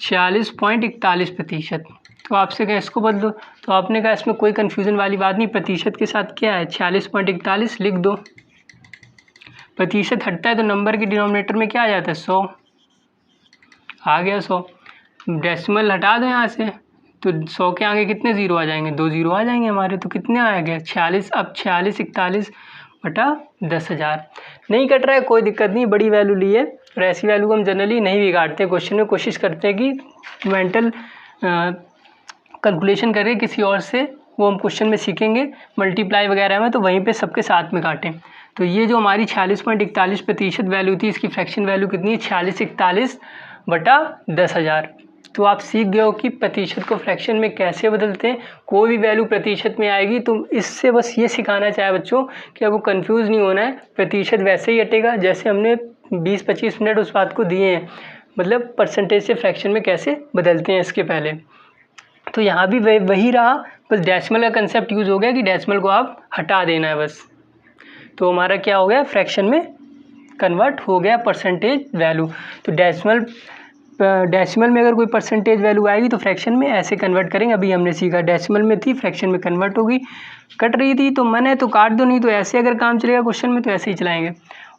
46.41%, तो आपसे कहा इसको बदलो, तो आपने कहा इसमें कोई कन्फ्यूज़न वाली बात नहीं, प्रतिशत के साथ क्या है 46.41 लिख दो, प्रतिशत हटता है तो नंबर के डिनोमिनेटर में क्या आ जाता है 100, आ गया 100, डेसिमल हटा दो यहाँ से तो 100 के आगे कितने ज़ीरो आ जाएंगे 2 ज़ीरो आ जाएंगे हमारे, तो कितने आ गया 46। अब 46/10,000 नहीं कट रहा है कोई दिक्कत नहीं, बड़ी वैल्यू ली है, और ऐसी वैल्यू को हम जनरली नहीं भी काटते, क्वेश्चन में कोशिश करते हैं कि मेंटल कैलकुलेशन करें किसी और से, वो हम क्वेश्चन में सीखेंगे मल्टीप्लाई वगैरह में, तो वहीं पे सबके साथ में काटें। तो ये जो हमारी 46.41% वैल्यू थी, इसकी फ्रैक्शन वैल्यू कितनी है 46/10,000। तो आप सीख गए हो कि प्रतिशत को फ्रैक्शन में कैसे बदलते हैं, कोई भी वैल्यू प्रतिशत में आएगी तो इससे बस ये सिखाना चाहे बच्चों कि आपको कंफ्यूज नहीं होना है, प्रतिशत वैसे ही हटेगा जैसे हमने 20-25 मिनट उस बात को दिए हैं, मतलब परसेंटेज से फ्रैक्शन में कैसे बदलते हैं इसके पहले। तो यहाँ भी वही रहा, बस डेसिमल का कंसेप्ट यूज़ हो गया कि डेसिमल को आप हटा देना है बस, तो हमारा क्या हो गया फ्रैक्शन में कन्वर्ट हो गया परसेंटेज वैल्यू। तो डेसिमल में अगर कोई परसेंटेज वैल्यू आएगी तो फ्रैक्शन में ऐसे कन्वर्ट करेंगे। अभी हमने सीखा डेसिमल में थी, फ्रैक्शन में कन्वर्ट होगी, कट रही थी तो मन है तो काट दो, नहीं तो ऐसे अगर काम चलेगा क्वेश्चन में तो ऐसे ही चलाएंगे,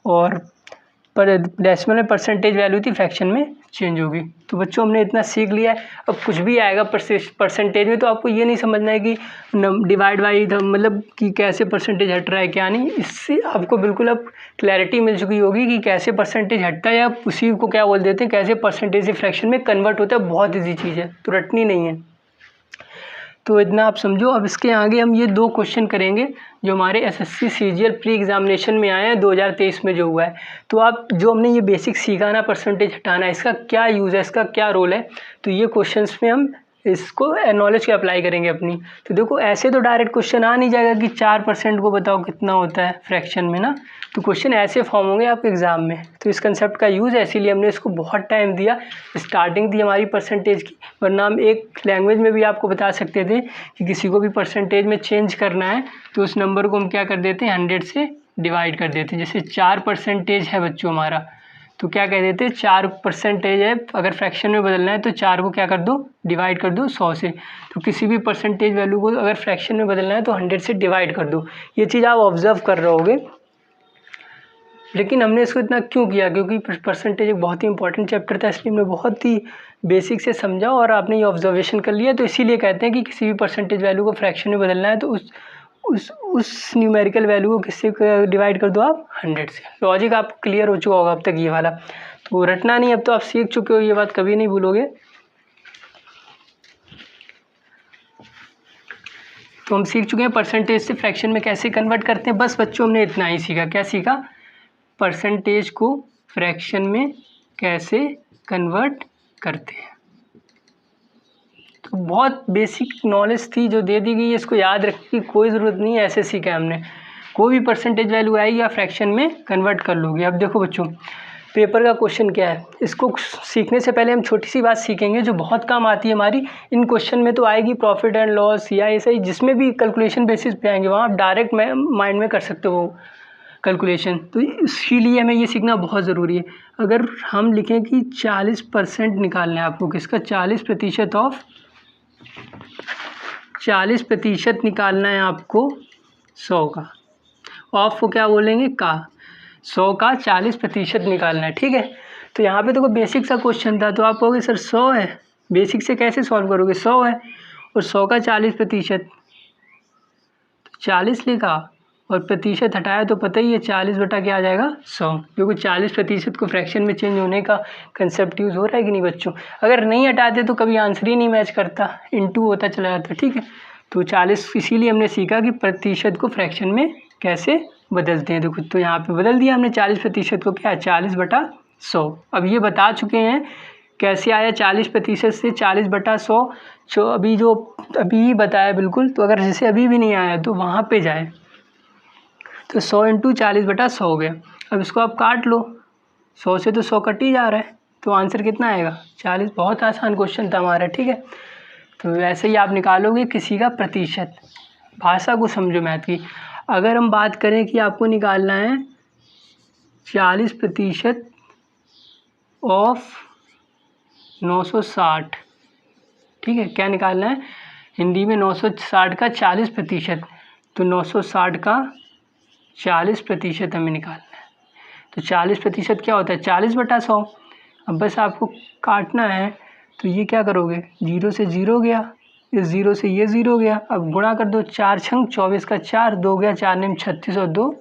और पर डेसिमल में परसेंटेज वैल्यू थी फ्रैक्शन में चेंज होगी। तो बच्चों हमने इतना सीख लिया है, अब कुछ भी आएगा परसेंटेज में तो आपको ये नहीं समझना है कि डिवाइड बाई मतलब कि कैसे परसेंटेज हट रहा है क्या नहीं, इससे आपको बिल्कुल अब क्लैरिटी मिल चुकी होगी कि कैसे परसेंटेज हटता है, या उसी को क्या बोल देते हैं कैसे परसेंटेज से फ्रैक्शन में कन्वर्ट होता है। बहुत ईजी चीज़ है, तो रटनी नहीं है, तो इतना आप समझो। अब इसके आगे हम ये 2 क्वेश्चन करेंगे जो हमारे एसएससी सीजीएल प्री एग्जामिनेशन में आए हैं 2023 में जो हुआ है। तो आप जो हमने ये बेसिक सीखा ना परसेंटेज हटाना, इसका क्या यूज़ है, इसका क्या रोल है, तो ये क्वेश्चंस में हम इसको नॉलेज के अप्लाई करेंगे अपनी। तो देखो ऐसे तो डायरेक्ट क्वेश्चन आ नहीं जाएगा कि 4% को बताओ कितना होता है फ्रैक्शन में ना, तो क्वेश्चन ऐसे फॉर्म होंगे आपके एग्ज़ाम में। तो इस कंसेप्ट का यूज़ है, इसीलिए हमने इसको बहुत टाइम दिया, स्टार्टिंग थी हमारी परसेंटेज की, वरना हम एक लैंग्वेज में भी आपको बता सकते थे कि किसी को भी परसेंटेज में चेंज करना है तो उस नंबर को हम क्या कर देते हैं 100 से डिवाइड कर देते हैं। जैसे 4% है बच्चों हमारा, तो क्या कह देते हैं 4% है, अगर फ्रैक्शन में बदलना है तो 4 को क्या कर दो डिवाइड कर दो 100 से। तो किसी भी परसेंटेज वैल्यू को अगर फ्रैक्शन में बदलना है तो 100 से डिवाइड कर दो। ये चीज़ आप ऑब्जर्व कर रहे होगे, लेकिन हमने इसको इतना क्यों किया, क्योंकि परसेंटेज एक बहुत ही इंपॉर्टेंट चैप्टर था, इसलिए हमने बहुत ही बेसिक से समझा और आपने ये ऑब्जर्वेशन कर लिया। तो इसीलिए कहते हैं कि किसी भी परसेंटेज वैल्यू को फ्रैक्शन में बदलना है तो उस न्यूमेरिकल वैल्यू को किससे डिवाइड कर दो आप 100 से। लॉजिक आप क्लियर हो चुका होगा अब तक ये वाला, तो रटना नहीं, अब तो आप सीख चुके हो, ये बात कभी नहीं भूलोगे। तो हम सीख चुके हैं परसेंटेज से फ्रैक्शन में कैसे कन्वर्ट करते हैं। बस बच्चों हमने इतना ही सीखा। क्या सीखा? परसेंटेज को फ्रैक्शन में कैसे कन्वर्ट करते हैं। तो बहुत बेसिक नॉलेज थी जो दे दी गई है, इसको याद रखने की कोई ज़रूरत नहीं है, ऐसे सीखा है हमने। कोई भी परसेंटेज वैल्यू आएगी या फ्रैक्शन में कन्वर्ट कर लोगे। अब देखो बच्चों, पेपर का क्वेश्चन क्या है, इसको सीखने से पहले हम छोटी सी बात सीखेंगे जो बहुत काम आती है हमारी। इन क्वेश्चन में तो आएगी प्रॉफिट एंड लॉस या ऐसे जिसमें भी कैलकुलेशन बेसिस पे आएंगे, वहाँ आप डायरेक्ट माइंड में कर सकते हो कैलकुलेशन। तो इसीलिए हमें ये सीखना बहुत ज़रूरी है। अगर हम लिखें कि 40% निकालना है आपको, किसका? 40% ऑफ 40% निकालना है आपको 100 का। ऑफ को क्या बोलेंगे? का। 100 का 40% निकालना है, ठीक है। तो यहाँ पे तो कोई बेसिक सा क्वेश्चन था, तो आप कहोगे सर 100 है, बेसिक से कैसे सॉल्व करोगे? 100 है और 100 का 40%, 40 लिखा और प्रतिशत हटाया तो पता ही है 40 बटा क्या आ जाएगा? 100। क्योंकि 40% को फ्रैक्शन में चेंज होने का कंसेप्ट यूज़ हो रहा है कि नहीं बच्चों? अगर नहीं हटाते तो कभी आंसर ही नहीं मैच करता, इनटू होता चला जाता, ठीक है। तो 40 इसीलिए हमने सीखा कि प्रतिशत को फ्रैक्शन में कैसे बदलते हैं। देखो, तो यहाँ पे बदल दिया हमने 40% को, क्या? 40/100। अब ये बता चुके हैं कैसे आया 40% से 40/100, जो अभी बताया बिल्कुल। तो अगर जैसे अभी भी नहीं आया तो वहाँ पे जाए, तो 100 × 40/100 हो गया। अब इसको आप काट लो, 100 से तो 100 कट ही जा रहा है, तो आंसर कितना आएगा? 40। बहुत आसान क्वेश्चन था हमारा, ठीक है। तो वैसे ही आप निकालोगे किसी का प्रतिशत। भाषा को समझो मैथ की। अगर हम बात करें कि आपको निकालना है 40% ऑफ 960, ठीक है। क्या निकालना है? हिंदी में 960 का 40%, तो 960 का 40% हमें निकालना है। तो 40% क्या होता है? 40/100। अब बस आपको काटना है, तो ये क्या करोगे? 0 से 0 गया, इस 0 से ये 0 गया। अब गुणा कर दो, 4 छंग 24 का 4, 2 गया 4 9 36 और 2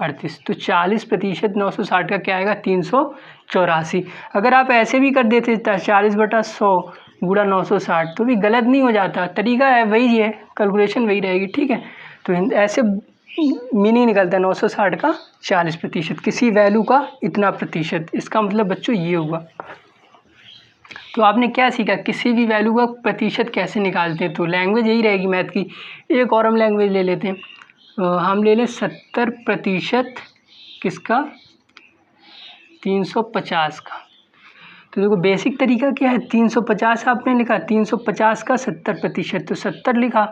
38। तो 40% 960 का क्या आएगा? 384। अगर आप ऐसे भी कर देते 40/100 गुणा 960 तो भी गलत नहीं हो जाता, तरीका है वही है, कैलकुलेशन वही रहेगी, ठीक है। तो ऐसे मीनिंग निकलता है 960 का 40%, किसी वैल्यू का इतना प्रतिशत। इसका मतलब बच्चों ये हुआ। तो आपने क्या सीखा? किसी भी वैल्यू का प्रतिशत कैसे निकालते हैं। तो लैंग्वेज यही रहेगी मैथ की। एक और हम लैंग्वेज ले लेते हैं, हम ले लें 70% किसका? 350 का। तो देखो बेसिक तरीका क्या है, 350 आपने लिखा, 350 का 70%, तो 70 लिखा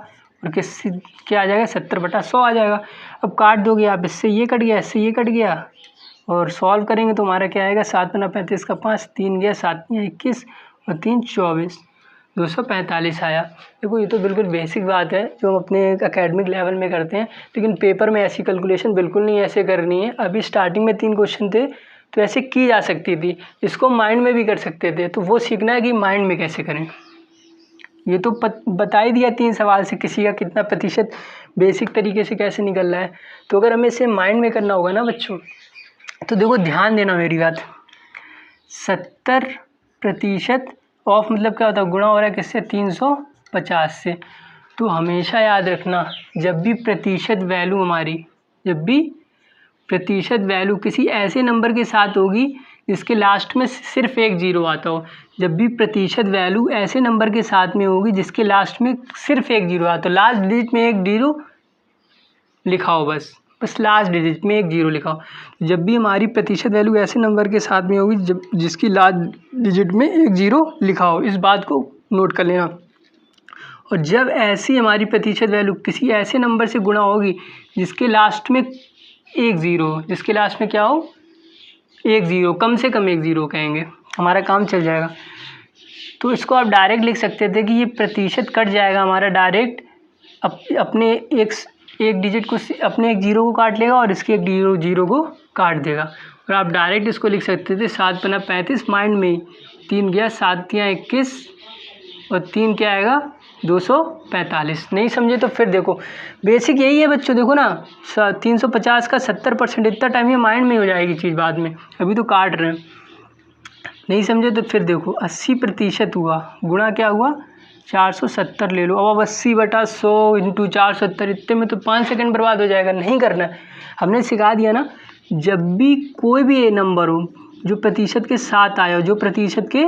और किस क्या आ जाएगा? 70/100 आ जाएगा। अब काट दोगे आप, इससे ये कट गया, इससे ये कट गया, और सॉल्व करेंगे तो हमारा क्या आएगा? 7 × 35 का 5, 3 गया 7 21 और 3 24, 245 आया। देखो ये तो बिल्कुल बेसिक बात है जो हम अपने एकेडमिक लेवल में करते हैं, लेकिन पेपर में ऐसी कैलकुलेशन बिल्कुल नहीं ऐसे करनी है। अभी स्टार्टिंग में 3 क्वेश्चन थे तो ऐसे की जा सकती थी, इसको माइंड में भी कर सकते थे, तो वो सीखना है कि माइंड में कैसे करें। ये तो बता ही दिया 3 सवाल से किसी का कितना प्रतिशत बेसिक तरीके से कैसे निकल रहा है। तो अगर हमें इसे माइंड में करना होगा ना बच्चों, तो देखो ध्यान देना मेरी बात। 70% ऑफ मतलब क्या होता है? गुणा हो रहा है किससे? 350 से। तो हमेशा याद रखना, जब भी प्रतिशत वैल्यू किसी ऐसे नंबर के साथ होगी जिसके लास्ट में सिर्फ एक जीरो आता हो, जब भी प्रतिशत वैल्यू ऐसे नंबर के साथ में होगी जिसके लास्ट में सिर्फ एक जीरो आता हो, लास्ट डिजिट में एक जीरो लिखा हो, बस लास्ट डिजिट में एक जीरो लिखा हो। जब भी हमारी प्रतिशत वैल्यू ऐसे नंबर के साथ में होगी जिसकी लास्ट डिजिट में एक जीरो लिखा हो, इस बात को नोट कर लेना। और जब ऐसी हमारी प्रतिशत वैल्यू किसी ऐसे नंबर से गुणा होगी जिसके लास्ट में एक ज़ीरो, जिसके लास्ट में क्या हो? एक ज़ीरो, कम से कम एक ज़ीरो कहेंगे, हमारा काम चल जाएगा। तो इसको आप डायरेक्ट लिख सकते थे कि ये प्रतिशत कट जाएगा हमारा डायरेक्ट, अपने एक डिजिट को, अपने एक जीरो को काट लेगा और इसके एक जीरो को काट देगा। और आप डायरेक्ट इसको लिख सकते थे 7 × 35 माइंड में ही, 3 गया 7 × 21 और 3 क्या आएगा? 245। नहीं समझे तो फिर देखो, बेसिक यही है बच्चों। देखो ना 350 का 70%, इतना टाइम ये माइंड में हो जाएगी चीज़ बाद में, अभी तो काट रहे हैं। नहीं समझे तो फिर देखो 80% हुआ, गुणा क्या हुआ 470 ले लो। अब 80/100 इंटू 470, इतने में तो 5 सेकंड बर्बाद हो जाएगा। नहीं करना है, हमने सिखा दिया ना। जब भी कोई भी नंबर हो जो प्रतिशत के साथ आया हो, जो प्रतिशत के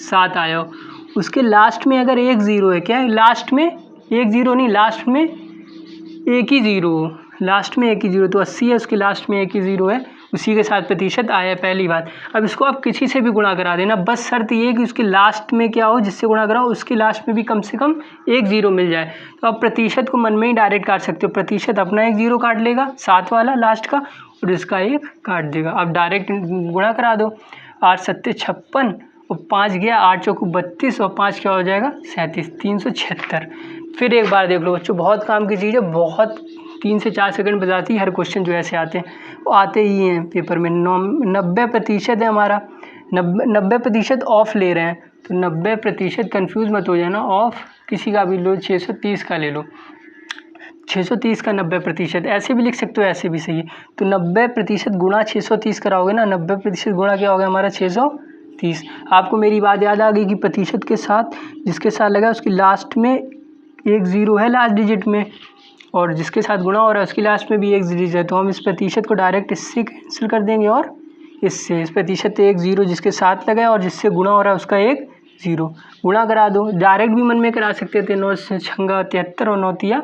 साथ आया हो, उसके लास्ट में अगर एक ज़ीरो है, क्या है लास्ट में एक ज़ीरो नहीं, लास्ट में एक ही ज़ीरो हो, लास्ट में एक ही ज़ीरो, तो 80 है, उसके लास्ट में एक ही ज़ीरो है, उसी के साथ प्रतिशत आया है, पहली बात। अब इसको आप किसी से भी गुणा करा देना, बस शर्त ये कि उसके लास्ट में क्या हो, जिससे गुणा कराओ उसके लास्ट में भी कम से कम एक ज़ीरो मिल जाए। तो आप प्रतिशत को मन में ही डायरेक्ट काट सकते हो। प्रतिशत अपना एक ज़ीरो काट लेगा साथ वाला लास्ट का, और इसका एक काट देगा। आप डायरेक्ट गुणा करा दो, 8 7 56 और 5 गया 8 चौको 32 और 5 क्या हो जाएगा 37, 376। फिर एक बार देख लो बच्चों, बहुत काम की चीज़ है, बहुत 3 से 4 सेकंड बजाती है। हर क्वेश्चन जो ऐसे आते हैं वो आते ही हैं पेपर में। 90% है हमारा, 90% ऑफ ले रहे हैं, तो 90%, कन्फ्यूज़ मत हो जाना, ऑफ किसी का भी लो, 630 का ले लो, 630 का 90%, ऐसे भी लिख सकते हो, ऐसे भी सही है। तो 90% गुणा 630 कराओगे ना, 90% गुणा क्या होगा हमारा 630। आपको मेरी बात याद आ गई कि प्रतिशत के साथ जिसके साथ लगा उसकी लास्ट में एक ज़ीरो है लास्ट डिजिट में, और जिसके साथ गुणा हो रहा है उसकी लास्ट में भी एक डिजिट है। तो हम इस प्रतिशत को डायरेक्ट इससे कैंसिल कर देंगे, और इससे इस प्रतिशत एक ज़ीरो जिसके साथ लगा है और जिससे गुणा हो रहा है उसका एक ज़ीरो, गुणा करा दो। डायरेक्ट भी मन में करा सकते थे, 9 से 6 73 और 9 तिया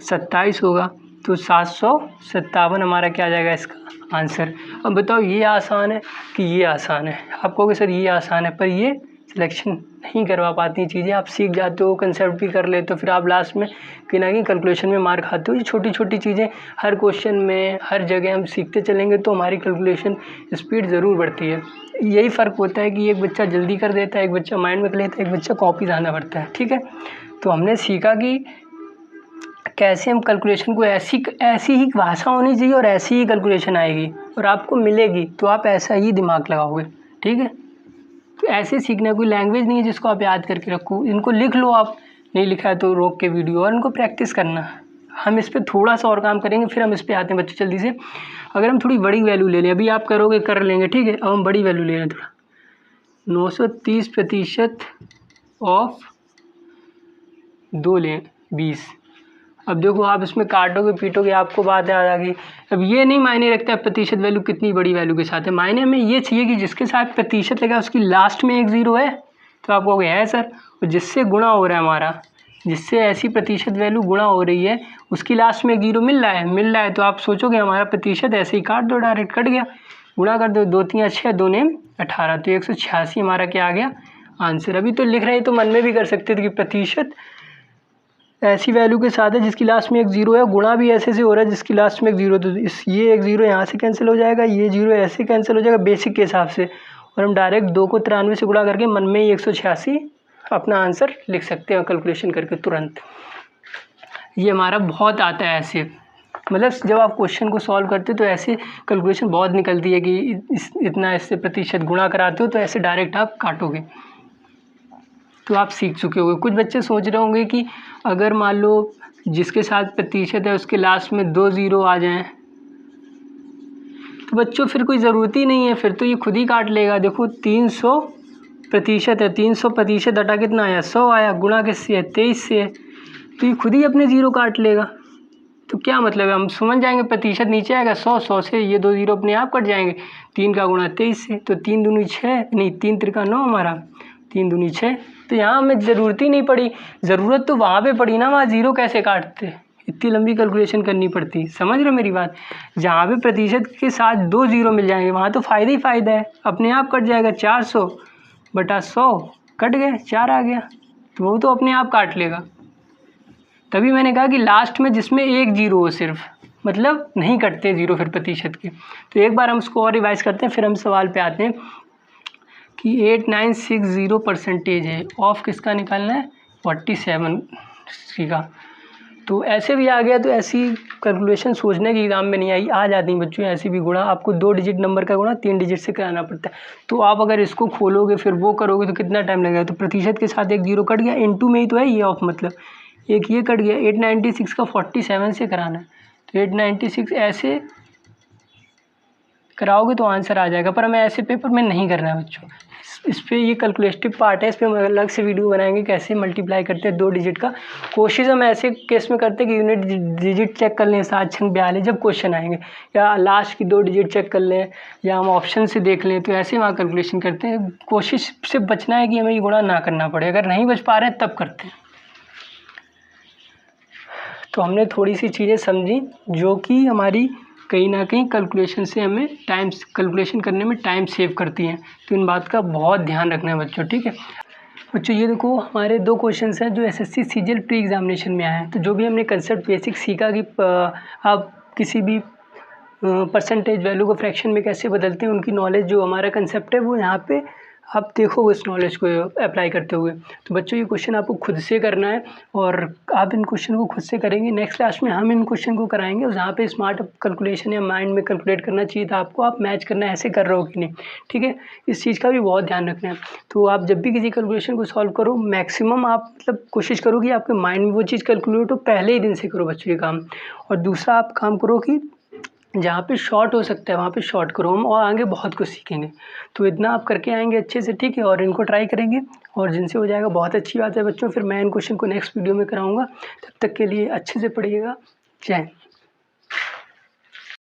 27 होगा, तो 757 हमारा क्या आ जाएगा इसका आंसर। अब बताओ ये आसान है कि ये आसान है? आप कहोगे सर ये आसान है, पर ये सिलेक्शन नहीं करवा पाती चीज़ें। आप सीख जाते हो, कंसेप्ट भी कर लेते हो, फिर आप लास्ट में कहीं ना कहीं कैलकुलेशन में मार खाते हो। ये छोटी छोटी चीज़ें हर क्वेश्चन में, हर जगह हम सीखते चलेंगे तो हमारी कैलकुलेशन स्पीड ज़रूर बढ़ती है। यही फ़र्क होता है कि एक बच्चा जल्दी कर देता है, एक बच्चा माइंड में कर लेता है, एक बच्चा कॉपी लाना पड़ता है। ठीक है, तो हमने सीखा कि कैसे हम कैलकुलेशन को ऐसी ही भाषा होनी चाहिए और ऐसी ही कैलकुलेशन आएगी और आपको मिलेगी, तो आप ऐसा ही दिमाग लगाओगे। ठीक है, तो ऐसे सीखना, कोई लैंग्वेज नहीं है जिसको आप याद करके रखो। इनको लिख लो, आप नहीं लिखा है तो रोक के वीडियो, और इनको प्रैक्टिस करना। हम इस पर थोड़ा सा और काम करेंगे, फिर हम इस पर आते हैं बच्चे जल्दी से। अगर हम थोड़ी बड़ी वैल्यू ले लें, अभी आप करोगे कर लेंगे, ठीक है, अब हम बड़ी वैल्यू ले लें थोड़ा। 930% ऑफ 2 लें 20। अब देखो आप इसमें काटोगे पीटोगे, आपको बात याद आ गई। अब ये नहीं मायने रखता है प्रतिशत वैल्यू कितनी बड़ी वैल्यू के साथ है, मायने में ये चाहिए कि जिसके साथ प्रतिशत लगा उसकी लास्ट में एक ज़ीरो है, तो आप कहोगे है सर। और जिससे गुणा हो रहा है हमारा, जिससे ऐसी प्रतिशत वैल्यू गुणा हो रही है उसकी लास्ट में एक ज़ीरो मिल रहा है, तो आप सोचोगे हमारा प्रतिशत, ऐसे ही काट दो, डायरेक्ट कट गया। गुणा कर दो, 2 3 6, 2 9 18, तो 186 हमारा क्या आ गया आंसर। अभी तो लिख रहे हैं तो मन में भी कर सकते थे कि प्रतिशत ऐसी वैल्यू के साथ है जिसकी लास्ट में एक ज़ीरो है, गुणा भी ऐसे से हो रहा है जिसकी लास्ट में एक ज़ीरो, तो ये एक ज़ीरो यहाँ से कैंसिल हो जाएगा, ये ज़ीरो ऐसे कैंसिल हो जाएगा बेसिक के हिसाब से, और हम डायरेक्ट 2 को 93 से गुणा करके मन में ही 186 अपना आंसर लिख सकते हैं कैलकुलेशन करके तुरंत। ये हमारा बहुत आता है ऐसे, मतलब जब आप क्वेश्चन को सॉल्व करते हो तो ऐसे कैलकुलेशन बहुत निकलती है कि इतना इससे प्रतिशत गुणा कराते हो तो ऐसे डायरेक्ट आप काटोगे, तो आप सीख चुके होंगे। कुछ बच्चे सोच रहे होंगे कि अगर मान लो जिसके साथ प्रतिशत है उसके लास्ट में 2 ज़ीरो आ जाएं, तो बच्चों फिर कोई ज़रूरत ही नहीं है, फिर तो ये खुद ही काट लेगा। देखो 300% है, 300% हटा कितना आया 100 आया, गुणा किससे है 23 से है, तो ये खुद ही अपने ज़ीरो काट लेगा। तो क्या मतलब है, हम समझ जाएंगे प्रतिशत नीचे आएगा 100 से ये 2 ज़ीरो अपने आप कट जाएंगे, 3 का गुणा 23 से, तो 3 दूनी 6 नहीं 3 त्रिका 9 हमारा, 3 दूनी 6, तो यहाँ हमें ज़रूरत ही नहीं पड़ी। ज़रूरत तो वहाँ पे पड़ी ना, वहाँ ज़ीरो कैसे काटते, इतनी लंबी कैलकुलेशन करनी पड़ती। समझ रहे हो मेरी बात, जहाँ पे प्रतिशत के साथ 2 ज़ीरो मिल जाएंगे वहाँ तो फ़ायदा ही फ़ायदा है, अपने आप कट जाएगा। 400/100 कट गए, 4 आ गया, तो वो तो अपने आप काट लेगा। तभी मैंने कहा कि लास्ट में जिसमें एक ज़ीरो हो सिर्फ, मतलब नहीं कटते ज़ीरो फिर प्रतिशत के। तो एक बार हम उसको और रिवाइज़ करते हैं, फिर हम सवाल पे आते हैं कि 8960% है, ऑफ किसका निकालना है 47 का, तो ऐसे भी आ गया, तो ऐसी कैलकुलेशन सोचने के एग्जाम में नहीं आई, आ जाती हैं बच्चों ऐसी भी गुणा। आपको 2 डिजिट नंबर का गुणा 3 डिजिट से कराना पड़ता है। तो आप अगर इसको खोलोगे फिर वो करोगे तो कितना टाइम लगेगा। तो प्रतिशत के साथ एक जीरो कट गया, इनटू में ही तो है ये ऑफ, मतलब एक ये कट गया। 896 का 47 से कराना है, तो 896 ऐसे कराओगे तो आंसर आ जाएगा। पर हमें ऐसे पेपर में नहीं करना है बच्चों। इस पे ये कैलकुलेटिव पार्ट है, इस पे हम अलग से वीडियो बनाएंगे कैसे मल्टीप्लाई करते हैं 2 डिजिट का। कोशिश हम ऐसे केस में करते हैं कि यूनिट डिजिट चेक कर लें 7 6 42 जब क्वेश्चन आएंगे, या लास्ट की 2 डिजिट चेक कर लें, या हम ऑप्शन से देख लें। तो ऐसे वहाँ कैलकुलेशन करते हैं। कोशिश से बचना है कि हमें ये गुणा ना करना पड़े। अगर नहीं बच पा रहे हैं तब करते हैं। तो हमने थोड़ी सी चीज़ें समझी जो कि हमारी कहीं ना कहीं कैलकुलेशन से हमें कैलकुलेशन करने में टाइम सेव करती हैं। तो इन बात का बहुत ध्यान रखना है बच्चों, ठीक है। बच्चों ये देखो हमारे 2 क्वेश्चंस हैं जो एसएससी सीजीएल प्री एग्जामिनेशन में आए हैं। तो जो भी हमने कंसेप्ट बेसिक सीखा कि आप किसी भी परसेंटेज वैल्यू को फ्रैक्शन में कैसे बदलते हैं, उनकी नॉलेज जो हमारा कंसेप्ट है वो यहाँ पे आप देखो उस नॉलेज को अप्लाई करते हुए। तो बच्चों ये क्वेश्चन आपको खुद से करना है, और आप इन क्वेश्चन को खुद से करेंगे। नेक्स्ट क्लास में हम इन क्वेश्चन को कराएंगे, और जहाँ पे स्मार्ट कैलकुलेशन या माइंड में कैलकुलेट करना चाहिए था आपको, आप मैच करना ऐसे कर रहे हो कि नहीं, ठीक है। इस चीज़ का भी बहुत ध्यान रखना है। तो आप जब भी किसी कैलकुलेशन को सॉल्व करो, मैक्सिमम आप मतलब कोशिश करो कि आपके माइंड में वो चीज़ कैलकुलेट हो, पहले ही दिन से करो बच्चों ये काम। और दूसरा आप काम करो कि जहाँ पे शॉर्ट हो सकता है वहाँ पे शॉर्ट करो, हम और आगे बहुत कुछ सीखेंगे। तो इतना आप करके आएंगे अच्छे से, ठीक है, और इनको ट्राई करेंगे, और जिनसे हो जाएगा बहुत अच्छी बात है बच्चों। फिर मैं इन क्वेश्चन को नेक्स्ट वीडियो में कराऊंगा। तब तक के लिए अच्छे से पढ़िएगा। जय हिंद।